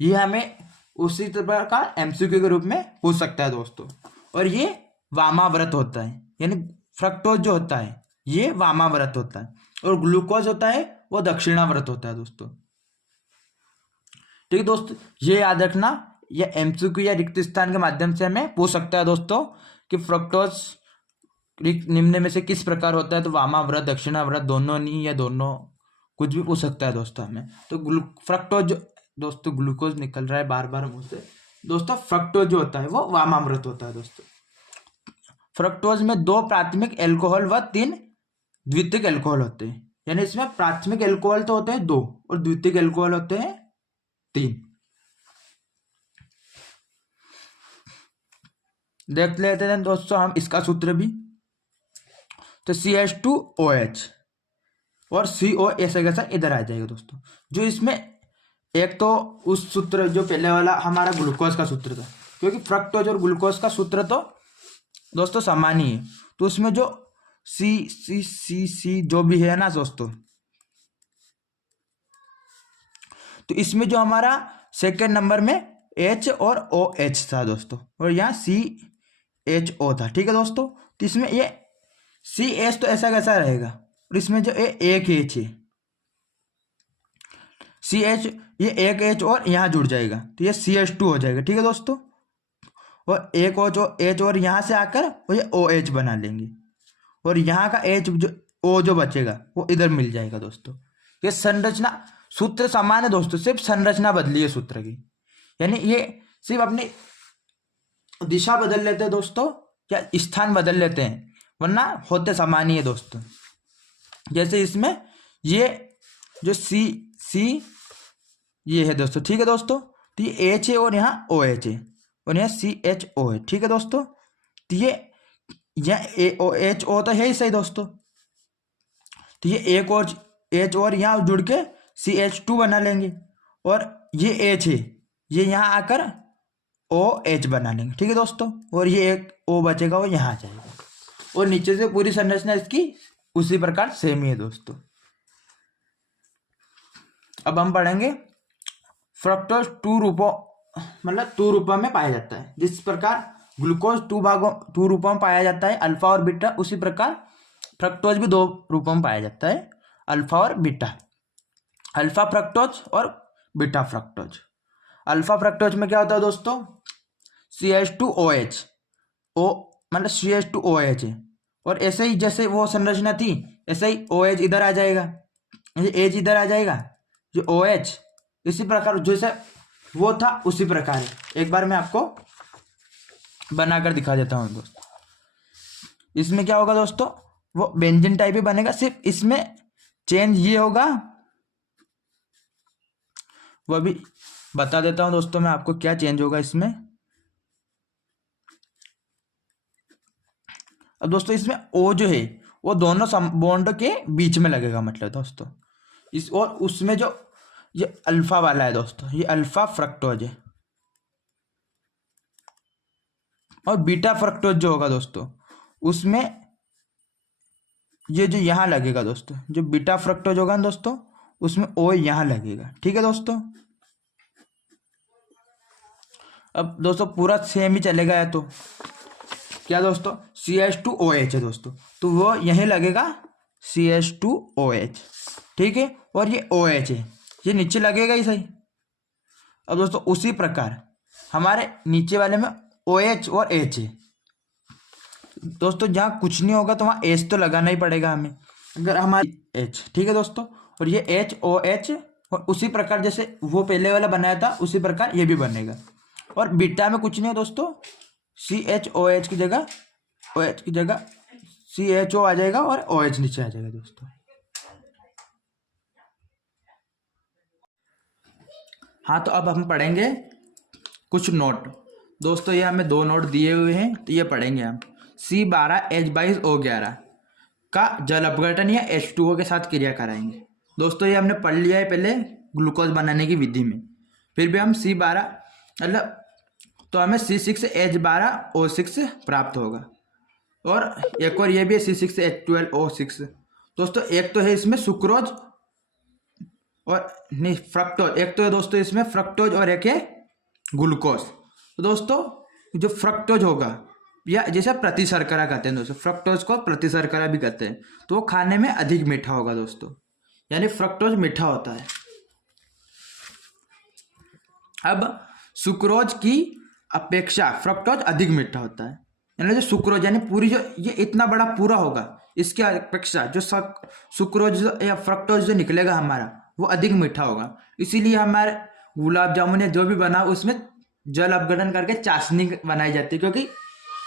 ये हमें उसी तरह का MCQ के रूप में पूछ सकता है दोस्तों। और ये वामाव्रत होता है, यानी फ्रक्टोज जो होता है ये वामाव्रत होता है, और ग्लूकोज होता है वो दक्षिणाव्रत होता है दोस्तों। ठीक है दोस्तों, ये याद रखना, या एमसीक्यू या रिक्त स्थान के माध्यम से हमें पूछ सकता है दोस्तों कि फ्रक्टोज निम्न में से किस प्रकार होता है, तो वामावृत दक्षिणावृत दोनों नहीं या दोनों, कुछ भी पूछ सकता है दोस्तों हमें। तो फ्रक्टोज दोस्तों, ग्लूकोज निकल रहा है बार बार मुंह से दोस्तों। फ्रक्टोज जो होता है वो वामावृत होता है दोस्तों। फ्रक्टोज में 2 प्राथमिक एल्कोहल व 3 द्वितीयक एल्कोहल होते हैं, यानी इसमें प्राथमिक एल्कोहल तो होते हैं 2 और द्वितीयक एल्कोहल होते हैं 3। देख लेते हैं दोस्तों हम इसका सूत्र भी। तो CH2OH और CO ऐसा कैसा इधर आ जाएगा दोस्तों। जो इसमें एक तो उस सूत्र जो पहले वाला हमारा ग्लूकोज का सूत्र था, क्योंकि फ्रक्टोज और ग्लूकोज का सूत्र तो दोस्तों समान ही है, तो उसमें जो C जो भी है ना दोस्तों, तो इसमें जो हमारा सेकेंड नंबर में H और OH था दोस्तों, और यहाँ CHO था। ठीक है दोस्तों, तो इसमें ये CH तो ऐसा कैसा रहेगा, और इसमें जो एक H है CH, ये एक H और यहाँ जुड़ जाएगा तो ये CH2 हो जाएगा। ठीक है दोस्तों, और एक H और यहाँ से आकर वो ये OH बना लेंगे, और यहाँ का H जो O जो बचेगा वो इधर मिल जाएगा दोस्तों। ये संरचना सूत्र समान है दोस्तों, सिर्फ संरचना बदली है सूत्र की, यानी ये सिर्फ अपनी दिशा बदल लेते हैं दोस्तों, या स्थान बदल लेते हैं, वरना होते समान ही है दोस्तों। जैसे इसमें ये जो C ये है दोस्तों। ठीक है दोस्तों, तो ये H है और यहाँ OH है और यहाँ CHO है। ठीक है दोस्तों, तो ये HO तो है ही सही दोस्तों, तो ये एक और H और यहाँ जुड़ के CH2 बना लेंगे, और ये H है ये यहाँ आकर OH बना लेंगे। ठीक है दोस्तों, और ये एक O बचेगा वो यहाँ आ जाएगा, और नीचे से पूरी संरचना इसकी उसी प्रकार सेम ही है दोस्तों। अब हम पढ़ेंगे फ्रक्टोज 2 रूपों में पाया जाता है। जिस प्रकार ग्लूकोज 2 रूपों में पाया जाता है, अल्फा और बीटा, उसी प्रकार फ्रक्टोज भी 2 रूपों में पाया जाता है, अल्फा और बीटा, अल्फा फ्रक्टोज और बीटा फ्रक्टोज। अल्फा फ्रक्टोज में क्या होता है दोस्तों, CH2OH CH2OH है, और ऐसे ही जैसे वो संरचना थी ऐसे ही OH इधर आ जाएगा, ये H इधर आ जाएगा, जो OH इसी प्रकार जैसे वो था उसी प्रकार है। एक बार मैं आपको बनाकर दिखा देता हूँ दोस्तों। इसमें क्या होगा दोस्तों, वो बेंजीन टाइप ही बनेगा, सिर्फ इसमें चेंज ये होगा, वो भी बता देता हूँ दोस्तों मैं आपको क्या चेंज होगा इसमें। अब दोस्तों इसमें O जो है वो दोनों बॉन्ड के बीच में लगेगा, मतलब दोस्तों इस, और उसमें जो ये अल्फा वाला है दोस्तों, ये अल्फा फ्रक्टोज है, और बीटा फ्रक्टोज जो होगा दोस्तों उसमें ये जो यहाँ लगेगा दोस्तों, जो बीटा फ्रक्टोज होगा ना दोस्तों उसमें O यहाँ लगेगा। ठीक है दोस्तों, अब दोस्तों पूरा सेम ही चलेगा है, तो क्या दोस्तों CH2OH है दोस्तों, तो वो यहीं लगेगा CH2OH। ठीक है, और ये OH है, ये नीचे लगेगा ही सही। अब दोस्तों उसी प्रकार हमारे नीचे वाले में OH और H है दोस्तों, जहाँ कुछ नहीं होगा तो वहाँ H तो लगाना ही पड़ेगा हमें, अगर हमारी H। ठीक है दोस्तों, और ये HOH, और उसी प्रकार जैसे वो पहले वाला बनाया था उसी प्रकार ये भी बनेगा। और बीटा में कुछ नहीं है दोस्तों, CHOH की जगह OH की जगह CHO आ जाएगा और OH नीचे आ जाएगा दोस्तों। हाँ, तो अब हम पढ़ेंगे कुछ नोट दोस्तों। ये हमें 2 नोट दिए हुए हैं, तो ये पढ़ेंगे हम। C12H22O11 का जल अपघटन या H2O के साथ क्रिया कराएंगे दोस्तों। ये हमने पढ़ लिया है पहले ग्लूकोज बनाने की विधि में, फिर भी हम C12 मतलब तो हमें C6H12O6 प्राप्त होगा, और एक और ये भी है C6H12O6 दोस्तों। एक तो है इसमें सुक्रोज और नहीं फ्रक्टोज, एक तो है दोस्तों इसमें फ्रक्टोज और एक है ग्लूकोज। तो दोस्तों जो फ्रक्टोज होगा, या जैसे प्रतिशर्करा कहते हैं दोस्तों, फ्रक्टोज को प्रतिशर्करा भी कहते हैं, तो वो खाने में अधिक मीठा होगा दोस्तों, यानी फ्रक्टोज मीठा होता है। अब सुक्रोज की अपेक्षा फ्रक्टोज अधिक मीठा होता है। यानी जो सुक्रोज यानी पूरी जो ये इतना बड़ा पूरा होगा, इसकी अपेक्षा जो सुक्रोज या फ्रक्टोज जो निकलेगा हमारा वो अधिक मीठा होगा। इसीलिए हमारे गुलाब जामुन या जो भी बना उसमें जल अपघटन करके चाशनी बनाई जाती है, क्योंकि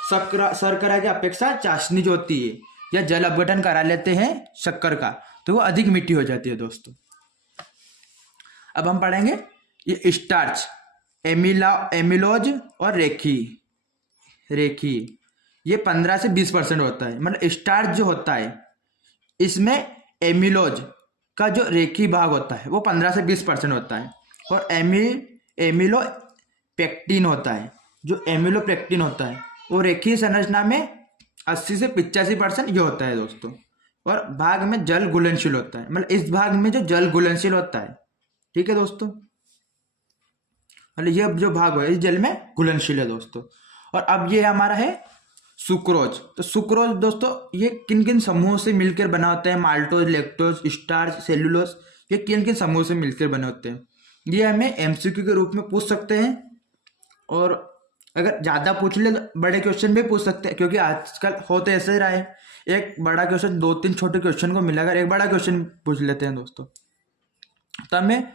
शर्करा की अपेक्षा चाशनी जो होती है या जल अपघटन करा लेते हैं शक्कर का, तो वो अधिक मीठी हो जाती है दोस्तों। अब हम पढ़ेंगे ये स्टार्च, एमिलोज और रेखी ये 15 से 20% होता है। मतलब स्टार्च जो होता है इसमें एमिलोज का जो रेखी भाग होता है वो 15 से 20% होता है, और एमिलो पेक्टिन होता है, जो एमिलोपेक्टिन होता है वो रेखीय संरचना में 80 से 85% ये होता है दोस्तों। और भाग में जल घुलनशील होता है, मतलब इस भाग में जो जल घुलनशील होता है, ठीक है दोस्तों, मतलब ये जो भाग है इस जल में घुलनशील है दोस्तों। और अब ये हमारा है सुक्रोज। तो सुक्रोज दोस्तों ये किन किन समूहों से मिलकर बना होता है? माल्टोज, लैक्टोज, स्टार्च, सेलुलोज, ये किन किन समूहों से मिलकर बने होते हैं? ये हमें एमसीक्यू के रूप में पूछ सकते हैं, और अगर ज़्यादा पूछ ले तो बड़े क्वेश्चन भी पूछ सकते हैं, क्योंकि आजकल होते ऐसे ही रहा है, एक बड़ा क्वेश्चन 2-3 छोटे क्वेश्चन को मिलाकर एक बड़ा क्वेश्चन पूछ लेते हैं दोस्तों। तो हमें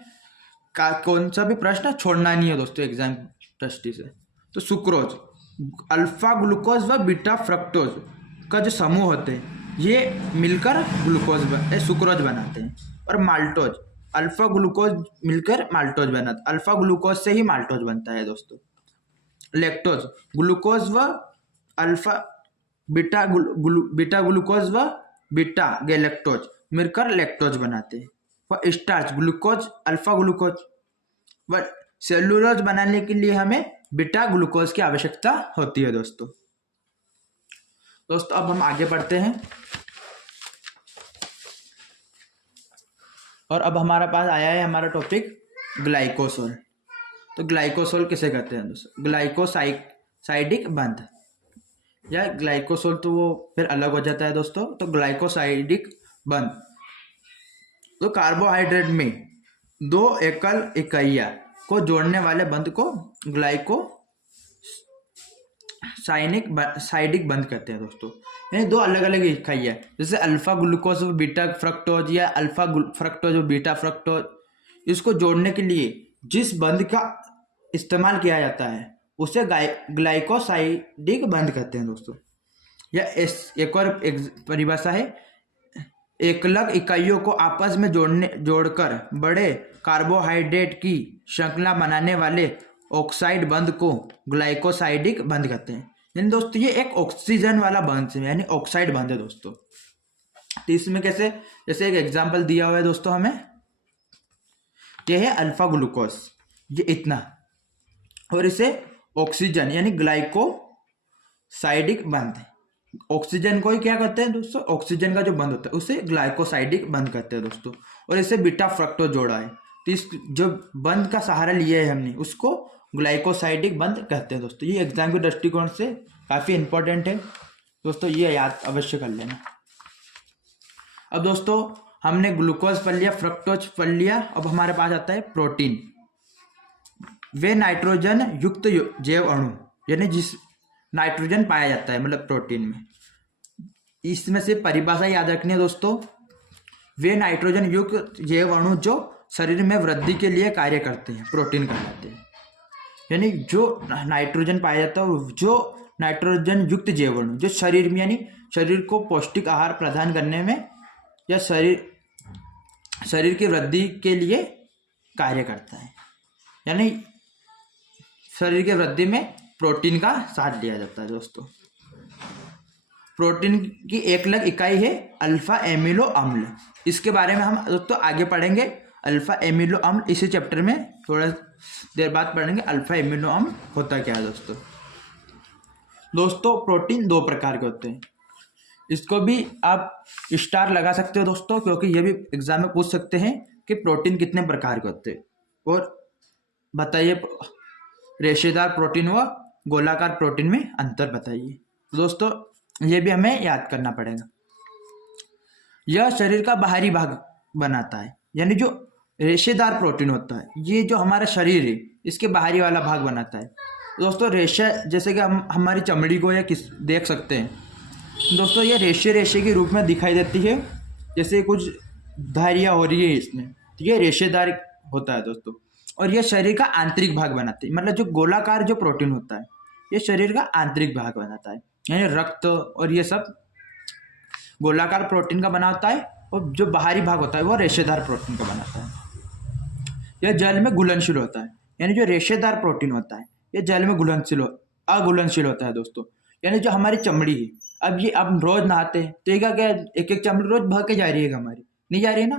कौन सा भी प्रश्न छोड़ना नहीं है दोस्तों एग्जाम दृष्टि से। तो सुक्रोज अल्फा ग्लूकोज व बीटा फ्रक्टोज का जो समूह होते हैं ये मिलकर सुक्रोज बनाते हैं। और माल्टोज, अल्फा ग्लूकोज मिलकर माल्टोज बनाते, अल्फा ग्लूकोज से ही माल्टोज बनता है दोस्तों। लैक्टोज, ग्लूकोज व अल्फा बीटा ग्लूकोज व बीटा गैलेक्टोज मिलकर लैक्टोज बनाते हैं। व स्टार्च, ग्लूकोज, अल्फा ग्लूकोज व सेलुलोज बनाने के लिए हमें बीटा ग्लूकोज की आवश्यकता होती है दोस्तों। अब हम आगे बढ़ते हैं, और अब हमारे पास आया है हमारा टॉपिक ग्लाइकोसोल। तो ग्लाइकोसोल किसे कहते हैं दोस्तों? ग्लाइकोसाइडिक बंध, या ग्लाइकोसोल तो वो फिर अलग हो जाता है दोस्तों। तो ग्लाइकोसाइडिक बंध तो कार्बोहाइड्रेट में 2 एकल इकाइयां को जोड़ने वाले बंध को ग्लाइकोसाइडिक बंध कहते हैं दोस्तों। यानी 2 अलग अलग इकाइयां, जैसे अल्फा ग्लूकोज और बीटा फ्रक्टोज या अल्फा फ्रक्टोज और बीटा फ्रक्टोज, इसको जोड़ने के लिए जिस बंध का इस्तेमाल किया जाता है उसे ग्लाइकोसाइडिक बंध कहते हैं दोस्तों। या एक और परिभाषा है, एकलक इकाइयों को आपस में जोड़कर बड़े कार्बोहाइड्रेट की श्रृंखला बनाने वाले ऑक्साइड बंध को ग्लाइकोसाइडिक बंध कहते हैं। यानी दोस्तों ये एक ऑक्सीजन वाला बंध है, यानी ऑक्साइड बंध है दोस्तों। तो इसमें कैसे, जैसे एक एग्जांपल दिया हुआ है दोस्तों हमें, ये है अल्फा ग्लूकोज, ये इतना, और इसे ऑक्सीजन यानी ग्लाइकोसाइडिक बंध, ऑक्सीजन को ही क्या कहते हैं दोस्तों? ऑक्सीजन का जो बंध होता है उसे ग्लाइकोसाइडिक बंध कहते हैं दोस्तों। और इसे बीटा फ्रक्टोज जोड़ा है, तो इस जो बंध का सहारा लिया है हमने उसको ग्लाइकोसाइडिक बंध कहते हैं दोस्तों। ये एग्जाम के दृष्टिकोण से काफ़ी इंपॉर्टेंट है दोस्तों, ये याद अवश्य कर लेना। अब दोस्तों हमने ग्लूकोज पढ़ लिया, फ्रक्टोज पढ़ लिया, अब हमारे पास आता है प्रोटीन। वे नाइट्रोजन युक्त जैव अणु, यानी जिस नाइट्रोजन पाया जाता है मतलब प्रोटीन में, इसमें से परिभाषा याद रखनी है दोस्तों। वे नाइट्रोजन युक्त जैव अणु जो शरीर में वृद्धि के लिए कार्य करते हैं प्रोटीन कहलाते हैं। यानी जो नाइट्रोजन पाया जाता है, जो नाइट्रोजन युक्त जैव अणु जो शरीर में, यानी शरीर को पौष्टिक आहार प्रदान करने में या शरीर की वृद्धि के लिए कार्य करता है, यानी शरीर की वृद्धि में प्रोटीन का साथ लिया जाता है दोस्तों। प्रोटीन की एकलक इकाई है अल्फा एमिनो अम्ल, इसके बारे में हम दोस्तों आगे पढ़ेंगे। अल्फा एमिनो अम्ल इसी चैप्टर में थोड़ा देर बाद पढ़ेंगे, अल्फा एमिनो अम्ल होता क्या है दोस्तों। प्रोटीन 2 प्रकार के होते हैं, इसको भी आप स्टार लगा सकते हो दोस्तों, क्योंकि ये भी एग्जाम में पूछ सकते हैं कि प्रोटीन कितने प्रकार के होते हैं, और बताइए रेशेदार प्रोटीन व गोलाकार प्रोटीन में अंतर बताइए। दोस्तों ये भी हमें याद करना पड़ेगा। यह शरीर का बाहरी भाग बनाता है, यानी जो रेशेदार प्रोटीन होता है। ये जो हमारा शरीर है इसके बाहरी वाला भाग बनाता है दोस्तों। रेशा जैसे कि हम हमारी चमड़ी को या किस देख सकते हैं दोस्तों, ये रेशे रेशे के रूप में दिखाई देती है, जैसे कुछ धारियाँ हो रही है इसमें, तो ये रेशेदार होता है दोस्तों। और ये शरीर का आंतरिक भाग बनाते हैं, मतलब जो गोलाकार जो प्रोटीन होता है ये शरीर का आंतरिक भाग बनाता है, यानी रक्त और ये सब गोलाकार प्रोटीन का बना होता है, और जो बाहरी भाग होता है वो रेशेदार प्रोटीन का बनाता है। यह जल में घुलनशील होता है, यानी जो रेशेदार प्रोटीन होता है ये जल में अघुलनशील होता है दोस्तों। यानी जो हमारी चमड़ी है, अब ये अब रोज नहाते हैं तो ये क्या एक एक चमड़ी रोज बह के जा रही है हमारी, नहीं जा रही है ना,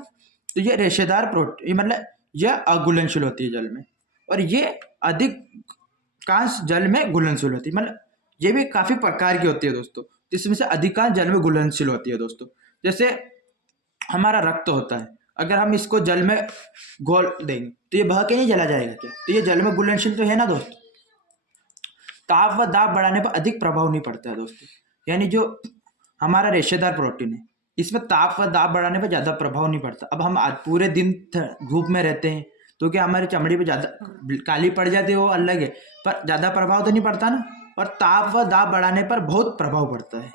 तो ये रेशेदार प्रोटीन मतलब यह अघुलनशील होती है जल में, और ये अधिकांश जल में घुलनशील होती है, मतलब ये भी काफी प्रकार की होती है दोस्तों, इसमें से अधिकांश जल में घुलनशील होती है दोस्तों। जैसे हमारा रक्त होता है, अगर हम इसको जल में घोल देंगे तो ये बह के नहीं जला जाएगा क्या, तो ये जल में घुलनशील तो है ना दोस्तों। ताप व दाब बढ़ाने पर अधिक प्रभाव नहीं पड़ता है दोस्तों, यानी जो हमारा रेशेदार प्रोटीन है इसमें ताप व दाब बढ़ाने पर ज़्यादा प्रभाव नहीं पड़ता। अब हम आज पूरे दिन धूप में रहते हैं तो क्या हमारी चमड़ी पे ज़्यादा काली पड़ जाती है, वो अलग है, पर ज़्यादा प्रभाव तो नहीं पड़ता ना। और ताप व दाब बढ़ाने पर बहुत प्रभाव पड़ता है।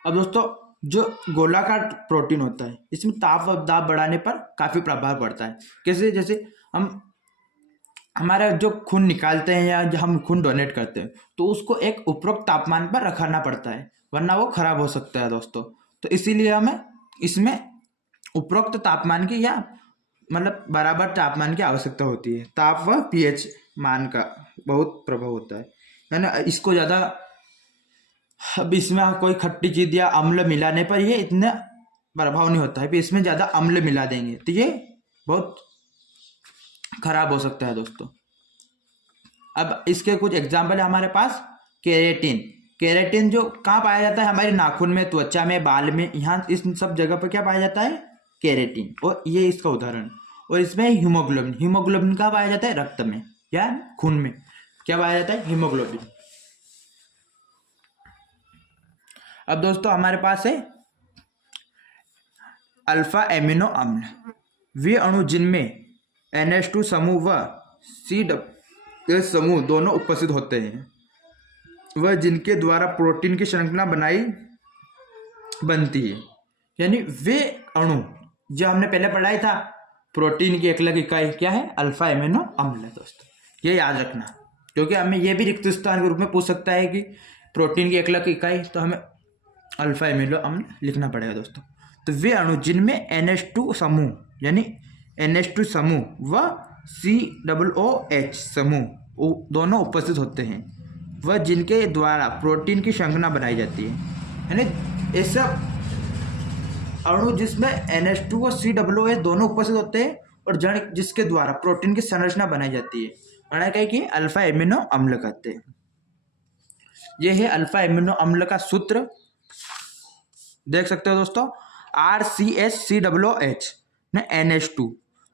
अब दोस्तों जो गोलाकार प्रोटीन होता है इसमें ताप व दाब बढ़ाने पर काफ़ी प्रभाव पड़ता है। कैसे, जैसे हम हमारा जो खून निकालते हैं या जो हम खून डोनेट करते हैं तो उसको एक उपरोक्त तापमान पर रखना पड़ता है, वरना वो खराब हो सकता है दोस्तों। तो इसीलिए हमें इसमें उपरोक्त तापमान की या मतलब बराबर तापमान की आवश्यकता होती है। ताप व पीएच मान का बहुत प्रभाव होता है, यानी इसको ज़्यादा, अब इसमें कोई खट्टी चीज या अम्ल मिलाने पर ये इतना प्रभाव नहीं होता है, फिर इसमें ज़्यादा अम्ल मिला देंगे तो ये बहुत खराब हो सकता है दोस्तों। अब इसके कुछ एग्जाम्पल है हमारे पास। केराटिन जो कहाँ पाया जाता है, हमारे नाखून में, त्वचा में, बाल में, यहाँ इस सब जगह पर क्या पाया जाता है, केराटिन, और ये इसका उदाहरण। और इसमें हीमोग्लोबिन कहाँ पाया जाता है, रक्त में या खून में क्या पाया जाता है, हीमोग्लोबिन। अब दोस्तों हमारे पास है अल्फा एमिनो अम्ल, वे अणु जिनमें NH2 समूह व CH समूह दोनों उपस्थित होते हैं, वह जिनके द्वारा प्रोटीन की श्रृंखला बनती है। यानी वे अणु जो हमने पहले पढ़ाया था, प्रोटीन की एकलक इकाई क्या है, अल्फा एमिनो अम्ल है दोस्तों, ये याद रखना, क्योंकि हमें ये भी रिक्त स्थान के रूप में पूछ सकता है कि प्रोटीन की एकलक इकाई, तो हमें अल्फा एमिनो अम्ल लिखना पड़ेगा दोस्तों। तो वे अणु जिनमें NH2 समूह यानी NH2 समूह व COOH समूह दोनों उपस्थित होते हैं, वह जिनके द्वारा प्रोटीन की श्रृंखला बनाई जाती है। यानी ऐसा अणु जिसमें NH2 और COOH दोनों उपस्थित होते हैं और जिसके द्वारा प्रोटीन की संरचना बनाई जाती है, उन्हें कहे कि अल्फा एमिनो अम्ल कहते हैं। यह है अल्फा एमिनो अम्ल का सूत्र, देख सकते हो दोस्तों, RCHCOOH ने NH2,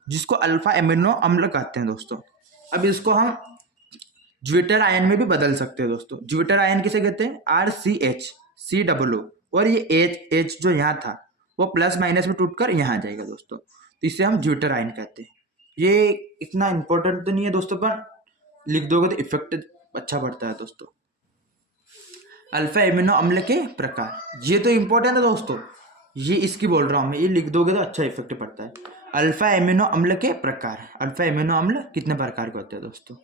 जिसको अल्फा एमिनो अम्ल कहते हैं दोस्तों। अब इसको हम ज्विटर आयन में भी बदल सकते हैं दोस्तों। ज्विटर आयन किसे कहते हैं, RCHCOO, और ये H जो यहाँ था वो प्लस माइनस में टूटकर यहाँ आ जाएगा दोस्तों, तो इसे हम ज्विटर आयन कहते हैं। ये इतना इंपॉर्टेंट तो नहीं है दोस्तों, पर लिख दोगे तो इफेक्ट अच्छा पड़ता है दोस्तों। अल्फा एमिनो अम्ल के प्रकार, ये तो इंपॉर्टेंट है दोस्तों, ये इसकी बोल रहा हूँ मैं, ये लिख दोगे तो अच्छा इफेक्ट पड़ता है। अल्फा एमिनो अम्ल के प्रकार, अल्फा एमिनो अम्ल कितने प्रकार के होते हैं दोस्तों।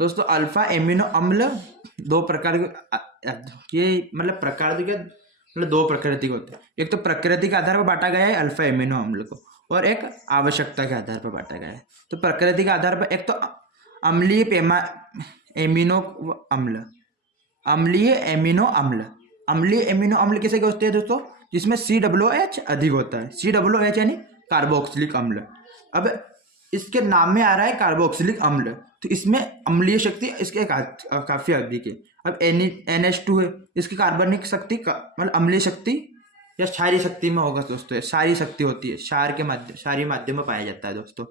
दोस्तों अल्फा एमिनो अम्ल दो प्रकार के, ये मतलब प्रकार के मतलब दो प्रकृति के होते हैं। एक तो प्रकृति के आधार पर बांटा गया है अल्फा एमिनो अम्ल को, और एक आवश्यकता के आधार पर बांटा गया है। तो प्रकृति के आधार पर एक तो अम्लीय एमिनो अम्ल, अम्लीय एमिनो अम्ल। अम्लीय एमिनो अम्ल किसे कहते हैं दोस्तों, जिसमें COOH अधिक होता है। COOH यानी कार्बोक्सिलिक अम्ल। अब इसके नाम में आ रहा है कार्बोक्सिलिक अम्ल, तो इसमें अम्लीय शक्ति इसके काफी अधिक है। अब NH2 है, इसकी कार्बनिक शक्ति मतलब अम्लीय शक्ति या क्षारीय शक्ति में होगा दोस्तों, क्षारीय शक्ति होती है, क्षारीय माध्यम में पाया जाता है दोस्तों।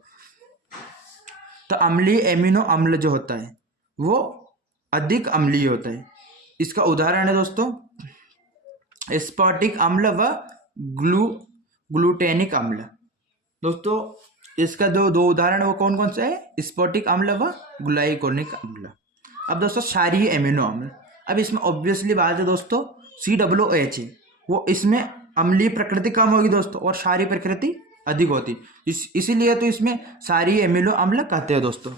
तो अम्लीय एमिनो अम्ल जो होता है वो अधिक अम्लीय होता है। इसका उदाहरण है दोस्तों स्फटिक अम्ल व ग्लूटेनिक अम्ल। दोस्तों इसका दो उदाहरण वो कौन कौन से है, स्फटिक अम्ल व ग्लाइकोलिक अम्ल। अब दोस्तों क्षारीय एमिनो अम्ल, अब इसमें ऑब्वियसली बात है दोस्तों COOH है, वो इसमें अम्लीय प्रकृति कम होगी दोस्तों और क्षारीय प्रकृति अधिक होती, इसीलिए तो इसमें क्षारीय एमिनो अम्ल कहते हैं दोस्तों।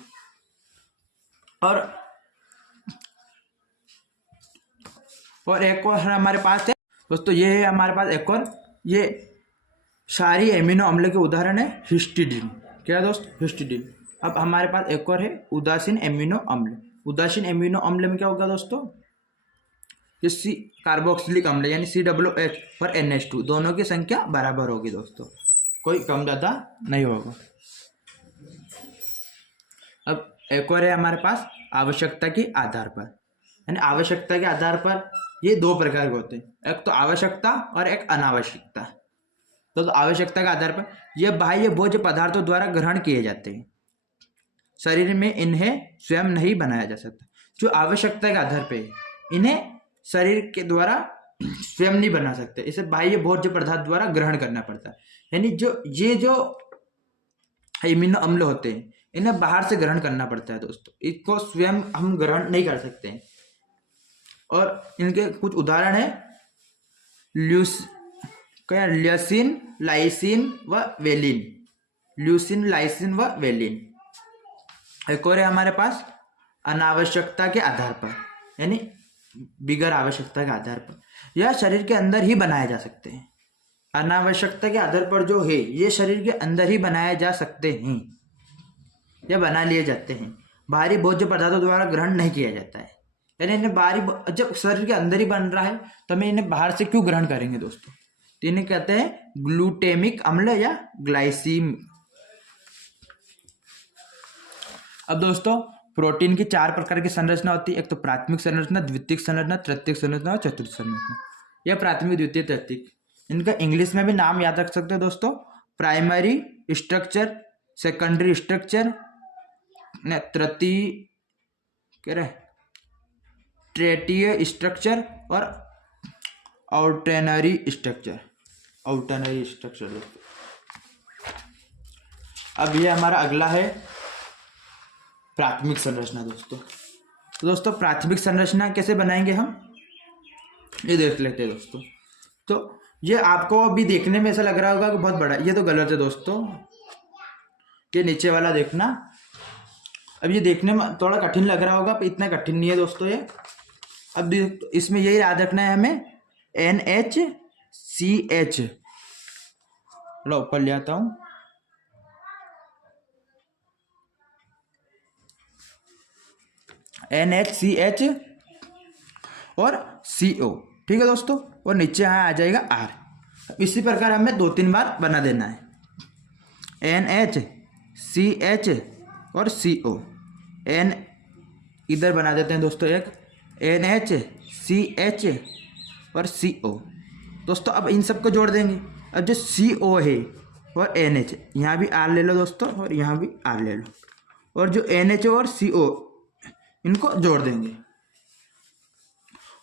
और एक और हमारे पास है दोस्तों, ये है हमारे पास एक और, ये क्षारीय एमिनो अम्ल के उदाहरण है हिस्टिडीन। क्या है दोस्त, हिस्टिडीन। अब हमारे पास एक और है उदासीन एमिनो अम्ल। उदासीन एमिनो अम्ल में क्या होगा दोस्तों, ये कार्बोक्सिलिक अम्ल यानी COOH और NH2 दोनों की संख्या बराबर होगी दोस्तों, कोई कम ज़्यादा नहीं होगा। अब एक और है हमारे पास आवश्यकता के आधार पर, यानी आवश्यकता के आधार पर ये दो प्रकार के होते हैं, एक तो आवश्यकता और एक अनावश्यकता। तो आवश्यकता के आधार पर ये बाह्य भोज्य पदार्थों द्वारा ग्रहण किए जाते हैं, शरीर में इन्हें स्वयं नहीं बनाया जा सकता। जो आवश्यकता के आधार पर इन्हें शरीर के द्वारा स्वयं नहीं बना सकते, इसे बाह्य भोज्य पदार्थ द्वारा ग्रहण करना पड़ता है। यानी जो एमिनो अम्ल होते हैं इन्हें बाहर से ग्रहण करना पड़ता है दोस्तों, इसको स्वयं हम ग्रहण नहीं कर सकते हैं। और इनके कुछ उदाहरण है ल्यूसीन, लाइसिन व वेलिन। ल्यूसीन, लाइसिन व वेलिन। एक और है हमारे पास अनावश्यकता के आधार पर, यानी बिगर आवश्यकता के आधार पर, यह शरीर के अंदर ही बनाए जा सकते हैं। अनावश्यकता के आधार पर जो है ये शरीर के अंदर ही बनाए जा सकते हैं या बना लिए जाते हैं, बाहरी भोज्य पदार्थों द्वारा ग्रहण नहीं किया जाता है। यानी इन्हें बाहरी, जब शरीर के अंदर ही बन रहा है तो हमें इन्हें बाहर से क्यों ग्रहण करेंगे दोस्तों। तो इन्हें कहते हैं ग्लूटेमिक अम्ल या ग्लाइसीम। अब दोस्तों प्रोटीन की 4 प्रकार की संरचना होती है, एक तो प्राथमिक संरचना, द्वितीयक संरचना, तृतीयक संरचना और चतुर्थ संरचना। यह प्राथमिक, द्वितीय, तृतीयक, इनका इंग्लिश में भी नाम याद रख सकते हो दोस्तों, primary structure, secondary structure, tertiary structure और आउटरनरी स्ट्रक्चर। अब ये हमारा अगला है प्राथमिक संरचना दोस्तों। तो दोस्तों प्राथमिक संरचना कैसे बनाएंगे हम, ये देख लेते हैं दोस्तों। तो ये आपको अभी देखने में ऐसा लग रहा होगा कि बहुत बड़ा, ये तो गलत है दोस्तों। ये नीचे वाला देखना, अब ये देखने में थोड़ा कठिन लग रहा होगा पर इतना कठिन नहीं है दोस्तों ये। अब इसमें यही याद रखना है हमें, NHCH, लो ऊपर ले आता हूँ, NHCH और CO, ठीक है दोस्तों। और नीचे यहाँ आ जाएगा R। इसी प्रकार हमें 2-3 बार बना देना है, NHCH और CO। N इधर बना देते हैं दोस्तों एक, NHCH और CO दोस्तों। अब इन सबको जोड़ देंगे। अब जो CO है और NH, यहाँ भी R ले लो दोस्तों और यहाँ भी R ले लो, और जो NH और CO इनको जोड़ देंगे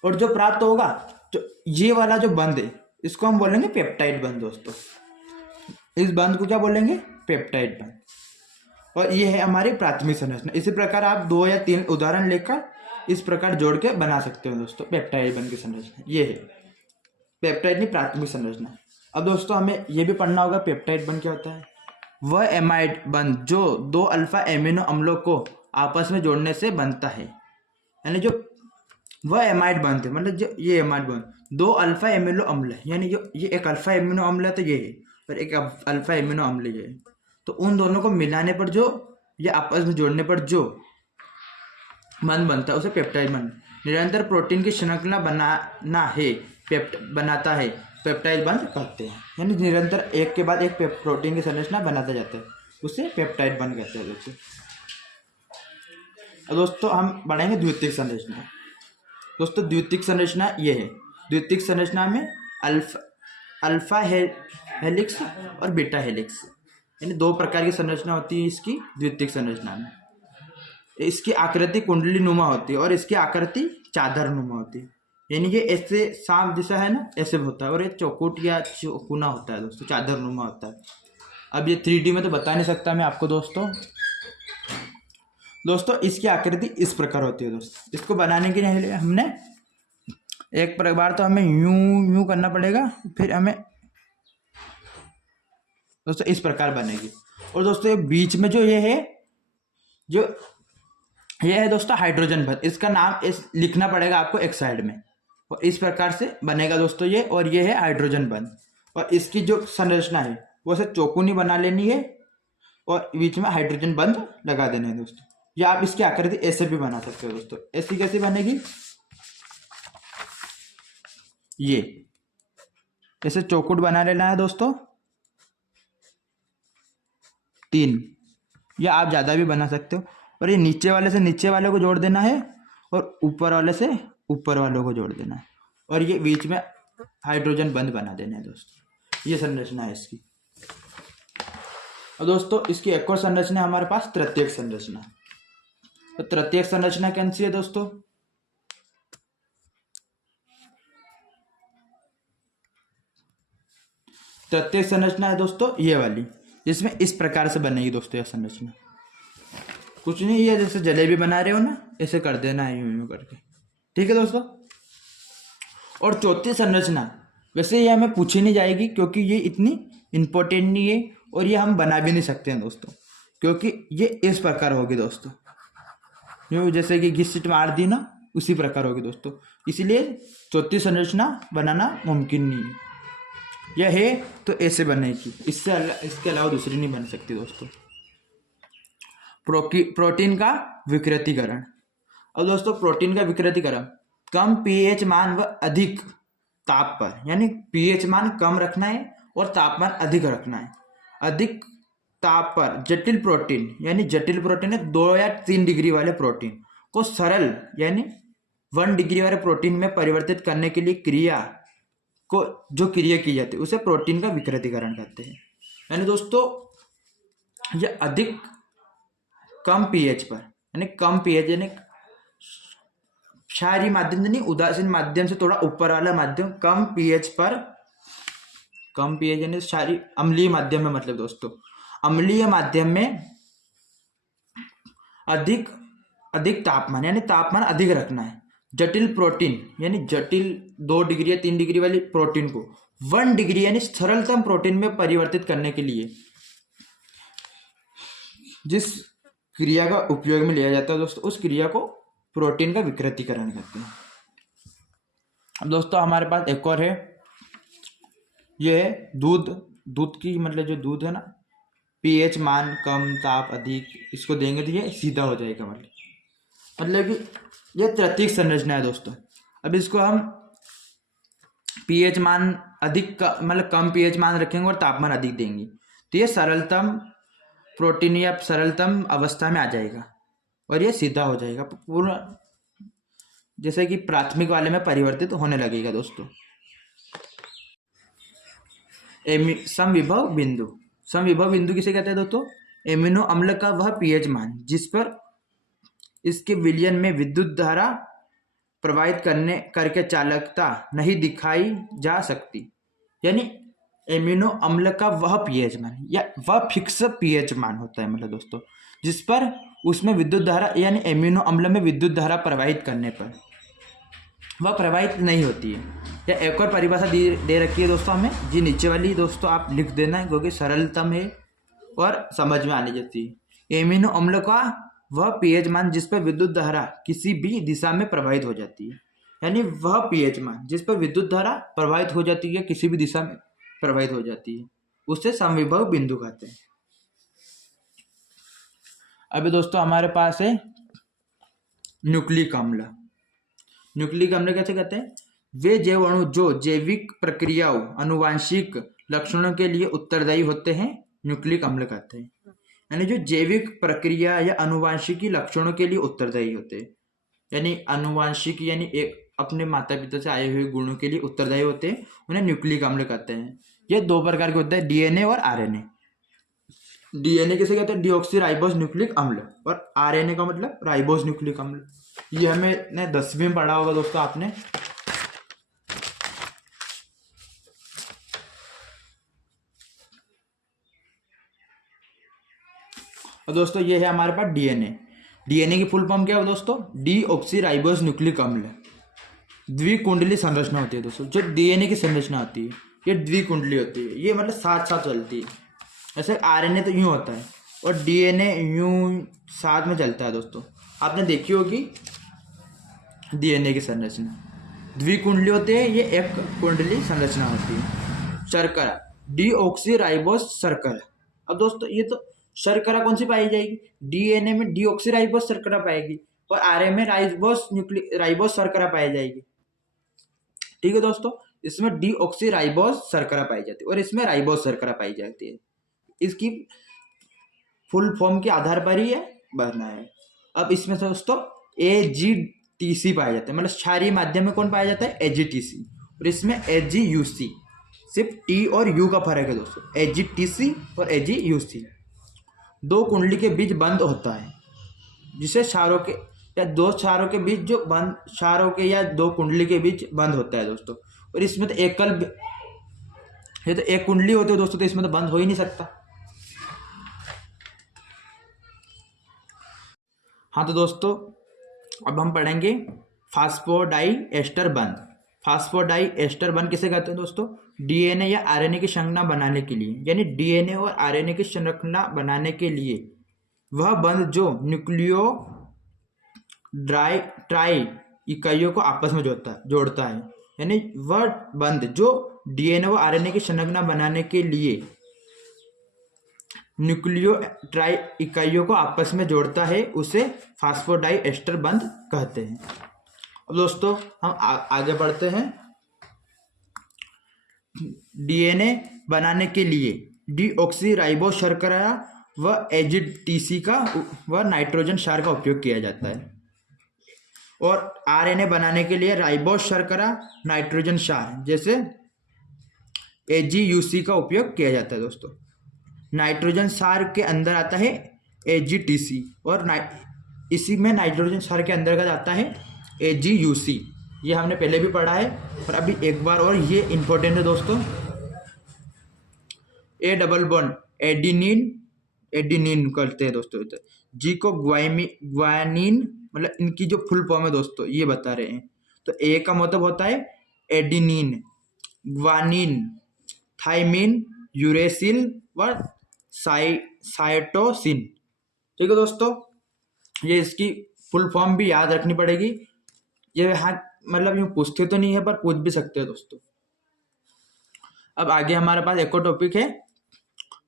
और जो प्राप्त होगा, जो ये वाला जो बंध है इसको हम बोलेंगे पेप्टाइड बंध दोस्तों। इस बंध को क्या बोलेंगे, पेप्टाइड बंध। और ये है हमारी प्राथमिक संरचना। इसी प्रकार आप 2 या 3 उदाहरण लेकर इस प्रकार जोड़ के बना सकते हो दोस्तों पेप्टाइड बंध की संरचना। ये है पेप्टाइड की प्राथमिक संरचना। अब दोस्तों हमें यह भी पढ़ना होगा पेप्टाइड बंध क्या होता है। वह एमाइड बंध जो 2 अल्फा एमिनो अम्लों को आपस में जोड़ने से बनता है, यानी जो वह एमाइड बंध है, मतलब जो ये एमाइड बंध 2 अल्फा एमिनो अम्ल है, यानी जो ये एक अल्फा एमिनो अम्ल है तो ये है, और एक अल्फा एमिनो अम्ल ये है, तो उन दोनों को मिलाने पर जो या आपस में जोड़ने पर जो बंध बनता है उसे पेप्टाइड बंध। निरंतर प्रोटीन की श्रृंखला बनाता है पेप्टाइड बंध कहते हैं, यानी निरंतर एक के बाद एक प्रोटीन की संरचना बनाते जाते हैं, उसे पेप्टाइड बंध कहते हैं दोस्तों। दोस्तों हम बढ़ेंगे द्वितीयक संरचना। दोस्तों द्वितीयक संरचना ये है। द्वितीयक संरचना में अल्फा हेलिक्स और बीटा हेलिक्स, यानी 2 प्रकार की संरचना होती है इसकी द्वितीयक संरचना में। इसकी आकृति कुंडली नुमा होती है और इसकी आकृति चादर नुमा होती है। यानी ये ऐसे सांप जैसा है ना, ऐसे होता है, और ये चौकुट या चौकुना होता है दोस्तों, चादर नुमा होता है। अब ये 3D में तो बता नहीं सकता मैं आपको दोस्तों इसकी आकृति इस प्रकार होती है दोस्तों। इसको बनाने के लिए हमने एक बार तो हमें यूं यूं करना पड़ेगा, फिर हमें दोस्तों इस प्रकार बनेगी। और दोस्तों ये बीच में जो ये है दोस्तों हाइड्रोजन बंध, इसका नाम लिखना पड़ेगा आपको एक साइड में, और इस प्रकार से बनेगा दोस्तों ये। और ये है हाइड्रोजन बंध, और इसकी जो संरचना है वो से चौकोनी बना लेनी है, और बीच में हाइड्रोजन बंध लगा देना है दोस्तों। या आप इसकी आकृति ऐसे भी बना सकते हो दोस्तों। ऐसी कैसी बनेगी, ये ऐसे चौकुट बना लेना है दोस्तों 3, या आप ज़्यादा भी बना सकते हो। और ये नीचे वाले से नीचे वाले को जोड़ देना है, और ऊपर वाले से ऊपर वालों को जोड़ देना है, और ये बीच में हाइड्रोजन बंध बना देना है दोस्तों। ये संरचना है इसकी। और दोस्तों इसकी एक और संरचना हमारे पास तृतीयक संरचना। तो तृतीयक संरचना कौन सी है दोस्तों, तृतीयक संरचना है दोस्तों ये वाली, जिसमें इस प्रकार से बनेगी दोस्तों यह संरचना। कुछ नहीं, ये जैसे जलेबी बना रहे हो ना, ऐसे कर देना है यूं यूं करके, ठीक है दोस्तों। और चौथी संरचना वैसे ये हमें पूछी नहीं जाएगी, क्योंकि ये इतनी इंपॉर्टेंट नहीं है, और ये हम बना भी नहीं सकते हैं दोस्तों, क्योंकि ये इस प्रकार होगी दोस्तों, यूँ जैसे कि घिस मार दी ना, उसी प्रकार होगी दोस्तों। इसलिए चौथी संरचना बनाना मुमकिन नहीं है। यह है तो ऐसे बनेगी, इसके अलावा दूसरी नहीं बन सकती दोस्तों। प्रोटीन का विकृतीकरण। अब दोस्तों प्रोटीन का विकृतीकरण कम पीएच मान व अधिक ताप पर, यानी पीएच मान कम रखना है और तापमान अधिक रखना है। अधिक ताप पर जटिल प्रोटीन, यानी जटिल प्रोटीन है 2 या 3 डिग्री वाले प्रोटीन को सरल यानी 1 डिग्री वाले प्रोटीन में परिवर्तित करने के लिए जो क्रिया की जाती है उसे प्रोटीन का विकृतीकरण कहते हैं। यानी दोस्तों ये अधिक कम पीएच पर, यानी कम पीएच यानी क्षारीय माध्यम नहीं, उदासीन माध्यम से थोड़ा ऊपर वाला माध्यम, कम पीएच पर, कम पीएच यानी क्षारीय अम्लीय माध्यम में, मतलब दोस्तों अम्लीय माध्यम में अधिक तापमान, यानी तापमान अधिक रखना है। जटिल प्रोटीन यानी जटिल 2 डिग्री या 3 डिग्री वाली प्रोटीन को 1 डिग्री यानी सरलतम प्रोटीन में परिवर्तित करने के लिए जिस क्रिया का उपयोग में लिया जाता है दोस्तों, उस क्रिया को प्रोटीन का विकृतीकरण कहते हैं। अब दोस्तों हमारे पास एक और है, ये है दूध की, मतलब जो दूध है ना, पीएच मान कम ताप अधिक, इसको देंगे तो ये सीधा हो जाएगा, मतलब कि ये तृतीयक संरचना है दोस्तों। अब इसको हम पीएच मान अधिक मतलब कम पीएच मान रखेंगे और तापमान अधिक देंगे, तो ये सरलतम प्रोटीन या सरलतम अवस्था में आ जाएगा और ये सीधा हो जाएगा, पूरा जैसे कि प्राथमिक वाले में परिवर्तित होने लगेगा दोस्तों। समविभव बिंदु किसे कहते हैं दोस्तों, एमिनो अम्ल का वह पीएच मान जिस पर इसके विलयन में विद्युत धारा प्रवाहित करके चालकता नहीं दिखाई जा सकती, यानी एमिनो अम्ल का वह पीएच मान या वह फिक्स पीएच मान होता है, मतलब दोस्तों जिस पर उसमें विद्युत धारा, यानी एमिनो अम्ल में विद्युत धारा प्रवाहित करने पर वह प्रवाहित नहीं होती है। या एक और परिभाषा दे रखी है दोस्तों हमें, जी नीचे वाली दोस्तों आप लिख देना है क्योंकि सरलतम है और समझ में आने जाती है। एमिनो अम्ल का वह पीएच मान जिस पर विद्युत धारा किसी भी दिशा में प्रवाहित हो जाती है, यानी वह पीएच मान जिस पर विद्युत धारा प्रवाहित हो जाती है, किसी भी दिशा में प्रवाहित हो जाती है, उससे समविभव बिंदु कहते हैं। अभी दोस्तों हमारे पास है न्यूक्लिक अम्ल। न्यूक्लिक अम्ल कैसे कहते हैं, वे जैव अणु जो जैविक प्रक्रियाओं आनुवांशिक लक्षणों के लिए उत्तरदायी होते हैं, न्यूक्लिक अम्ल कहते हैं। यानी जो जैविक प्रक्रिया या आनुवांशिकी लक्षणों के लिए उत्तरदायी होते हैं, यानी आनुवांशिकी यानी एक अपने माता पिता से आए हुए गुणों के लिए उत्तरदायी होते हैं, उन्हें न्यूक्लिक अम्ल कहते हैं। ये 2 प्रकार के होते हैं, डीएनए और आरएनए। डीएनए किसे कहते हैं, डीऑक्सी राइबोस न्यूक्लिक अम्ल, और आरएनए का मतलब राइबोस न्यूक्लिक अम्ल। ये हमें 10वीं में पढ़ा होगा दोस्तों आपने, और दोस्तों ये है हमारे पास डीएनए। डीएनए की फुल फॉर्म क्या है दोस्तों? डीऑक्सीराइबोस न्यूक्लिक अम्ल। द्विकुंडली संरचना होती है दोस्तों। जो डीएनए की संरचना होती है ये द्विकुंडली होती है, ये मतलब साथ साथ चलती है। ऐसे आरएनए तो यूं होता है और डीएनए यूं साथ में चलता है दोस्तों। आपने देखी होगी डीएनए की संरचना द्विकुंडली होती है, ये एक कुंडली संरचना होती है। शर्करा, डीऑक्सीराइबोस शर्करा। अब दोस्तों ये तो शर्करा कौन सी पाई जाएगी? डीएनए में डीऑक्सीराइबोस शर्करा पाएगी और आरएनए में राइबोस शर्करा पाई जाएगी। ठीक है दोस्तों, इसमें डीऑक्सीराइबोस शर्करा पाई जाती है और इसमें राइबोस शर्करा पाई जाती है। इसकी फुल फॉर्म के आधार पर ही है भरना है। अब इसमें से दोस्तों एजीटीसी पाया जाता है, मतलब क्षारीय माध्यम में कौन पाया जाता है? एजीटीसी। और इसमें एजीयूसी, सिर्फ टी और यू का फर्क है दोस्तों, एजीटीसी और एजीयूसी। दो कुंडली के बीच बंद होता है, जिसे क्षारों के या दो क्षारों के बीच जो बंद, क्षारों के या दो कुंडली के बीच बंद होता है दोस्तों। और इसमें तो ये तो एक कुंडली होती है दोस्तों, तो इसमें तो बंद हो ही नहीं सकता। हाँ तो दोस्तों अब हम पढ़ेंगे फास्फोडाइएस्टर बंध। फास्फोडाइएस्टर बंध किसे कहते हैं दोस्तों? डीएनए या आरएनए की संरचना बनाने के लिए, यानी डीएनए और आरएनए की संरचना बनाने के लिए वह बंध जो न्यूक्लियो ट्राई इकाइयों को आपस में जोड़ता है, यानी वह बंध जो डीएनए और आरएनए की संरचना बनाने के लिए न्यूक्लियो ट्राई इकाइयों को आपस में जोड़ता है, उसे फास्फोडाइएस्टर बंध कहते हैं। अब दोस्तों हम आगे बढ़ते हैं। डीएनए बनाने के लिए डीऑक्सीराइबोस शर्करा व एजीटीसी का व नाइट्रोजन क्षार का उपयोग किया जाता है। और आरएनए बनाने के लिए राइबोस शर्करा, नाइट्रोजन क्षार जैसे एजीयूसी का उपयोग किया जाता है दोस्तों। नाइट्रोजन क्षार के अंदर आता है एजीटीसी और इसी में नाइट्रोजन क्षार के अंतर्गत आता है एजीयूसी। ये हमने पहले भी पढ़ा है और अभी एक बार और ये इंपॉर्टेंट है दोस्तों। ए डबल बॉन्ड एडिनिन करते हैं दोस्तों। जी को ग्वानिन, मतलब इनकी जो फुल फॉर्म है दोस्तों ये बता रहे हैं। तो ए का मतलब होता है एडिनिन, ग्वानिन, थाइमिन, यूरेसिल व साइटोसिन। ठीक है दोस्तों, ये इसकी फुल फॉर्म भी याद रखनी पड़ेगी। ये हाँ मतलब यूँ पूछते तो नहीं है पर पूछ भी सकते हैं दोस्तों। अब आगे हमारे पास एक और टॉपिक है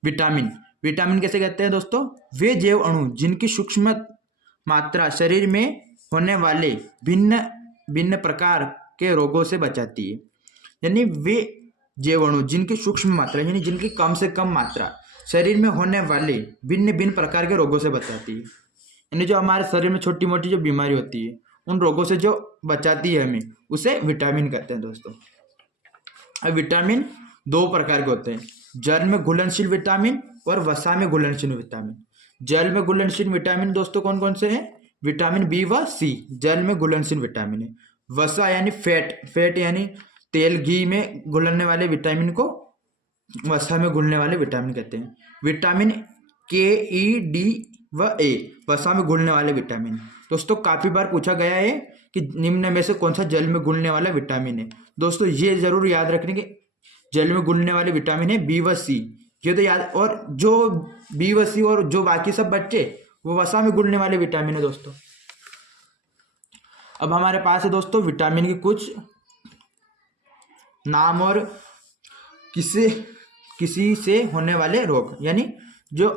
विटामिन। विटामिन कैसे कहते हैं दोस्तों? वे जैव अणु जिनकी सूक्ष्म मात्रा शरीर में होने वाले भिन्न भिन्न प्रकार के रोगों से बचाती है। यानी वे जैव अणु जिनकी सूक्ष्म मात्रा, यानी जिनकी कम से कम मात्रा शरीर में होने वाले भिन्न भिन्न प्रकार के रोगों से बचाती है। यानी जो हमारे शरीर में छोटी मोटी जो बीमारी होती है उन रोगों से जो बचाती है हमें, उसे विटामिन कहते हैं दोस्तों। अब विटामिन दो प्रकार के होते हैं, जल में घुलनशील विटामिन और वसा में घुलनशील विटामिन। जल में घुलनशील विटामिन दोस्तों कौन कौन से हैं? विटामिन बी व सी जल में घुलनशील विटामिन है। वसा यानी फैट यानी तेल घी में घुलने वाले विटामिन को वसा में घुलने वाले विटामिन कहते हैं। विटामिन के, ई, डी व ए वसा में घुलने वाले विटामिन। दोस्तों काफी बार पूछा गया है कि निम्न में से कौन सा जल में घुलने वाला विटामिन है। दोस्तों ये जरूर याद रखने के जल में घुलने वाले विटामिन है बी व सी, ये तो याद। और जो बी व सी और जो बाकी सब बच्चे वो वसा में घुलने वाले विटामिन है दोस्तों। अब हमारे पास है दोस्तों विटामिन के कुछ नाम और किसी से होने वाले रोग, यानी जो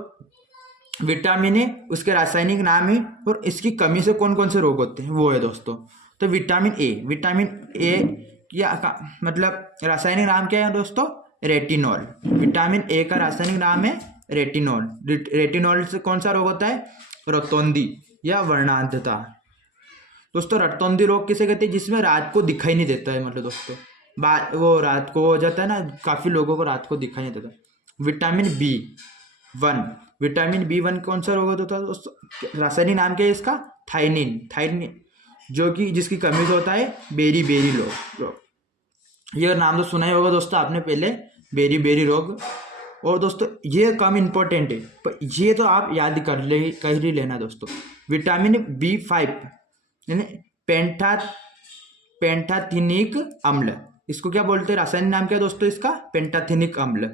विटामिन है उसके रासायनिक नाम है और इसकी कमी से कौन कौन से रोग होते हैं वो है दोस्तों। तो विटामिन ए या मतलब रासायनिक नाम क्या है दोस्तों? रेटिनॉल। विटामिन ए का रासायनिक नाम है रेटिनॉल। रेटिनॉल से कौन सा रोग होता है? रतौंधी या वर्णांधता। दोस्तों रतौंधी रोग किसे कहते हैं? जिसमें रात को दिखाई नहीं देता है, मतलब दोस्तों वो रात को हो जाता है ना, काफी लोगों को रात को दिखाई नहीं देता। विटामिन बी1 कौन सा रोग होता है दोस्तों? रासायनिक नाम क्या है इसका? थाइनिन, जो कि जिसकी कमी से होता है बेरी रोग। ये नाम तो सुना ही होगा दोस्तों आपने पहले, बेरी रोग। और दोस्तों ये कम इम्पोर्टेंट है, पर ये तो आप याद कर ही लेना दोस्तों। विटामिन B5 यानी पेंटाथिनिक अम्ल, इसको क्या बोलते हैं, रासायनिक नाम क्या है दोस्तों इसका, पेंटाथिनिक अम्ल।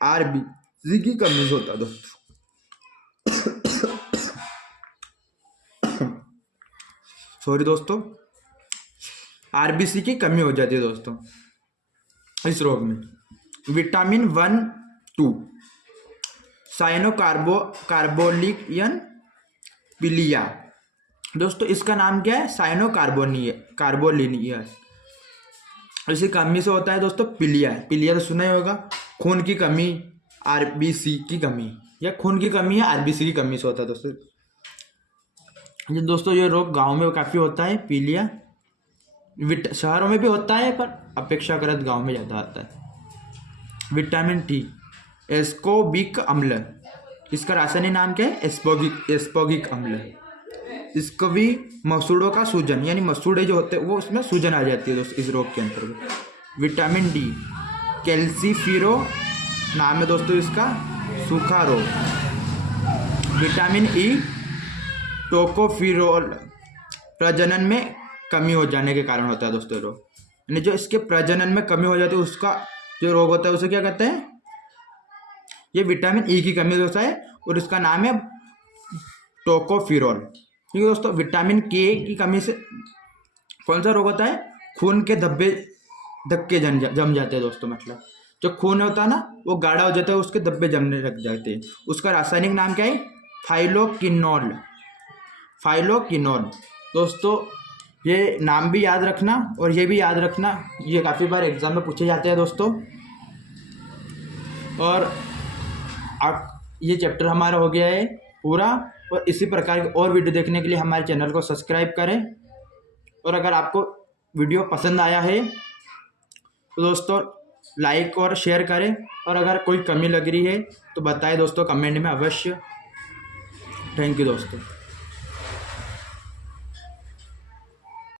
RBC की कमी से होता है दोस्तों। सॉरी दोस्तों, RBC की कमी हो जाती है दोस्तों इस रोग में। विटामिन 1-2 साइनोकार्बोलियन पिलिया, दोस्तों इसका नाम क्या है, साइनोकार्बोलिनियस। इसी कमी से होता है दोस्तों पिलिया। पिलिया तो सुना ही होगा, खून की कमी, RBC की कमी, या खून की कमी या RBC की कमी से होता है दोस्तों। ये दोस्तों ये रोग गांव में काफ़ी होता है पीलिया, शहरों में भी होता है पर अपेक्षाकृत गांव में ज़्यादा आता है। विटामिन T एस्कोबिक अम्ल, इसका रासायनिक नाम क्या है, एस्पोगिक अम्ल। इसको भी मसूड़ों का सूजन, यानी मसूड़े जो होते हैं वो उसमें सूजन आ जाती है दोस्तों इस रोग के अंतर्गत। विटामिन D कैल्सीफिरो नाम है दोस्तों इसका, सूखा रोग। विटामिन E टोकोफिरोल, प्रजनन में कमी हो जाने के कारण होता है दोस्तों रोग, यानी जो इसके प्रजनन में कमी हो जाती है उसका जो रोग होता है उसे क्या कहते हैं, ये विटामिन E की कमी होता है और इसका नाम है टोकोफिरोल। ठीक है दोस्तों। विटामिन K की कमी से कौन सा रोग होता है, खून के धक्के जम जाते हैं दोस्तों, मतलब जो खून होता है ना वो गाढ़ा हो जाता है, उसके धब्बे जमने लग जाते हैं। उसका रासायनिक नाम क्या है, फाइलोकिनोल। दोस्तों ये नाम भी याद रखना और ये भी याद रखना, ये काफ़ी बार एग्जाम में पूछे जाते हैं दोस्तों। और ये चैप्टर हमारा हो गया है पूरा, और इसी प्रकार के और वीडियो देखने के लिए हमारे चैनल को सब्सक्राइब करें। और अगर आपको वीडियो पसंद आया है तो दोस्तों लाइक और शेयर करें, और अगर कोई कमी लग रही है तो बताएं दोस्तों कमेंट में अवश्य। थैंक यू दोस्तों।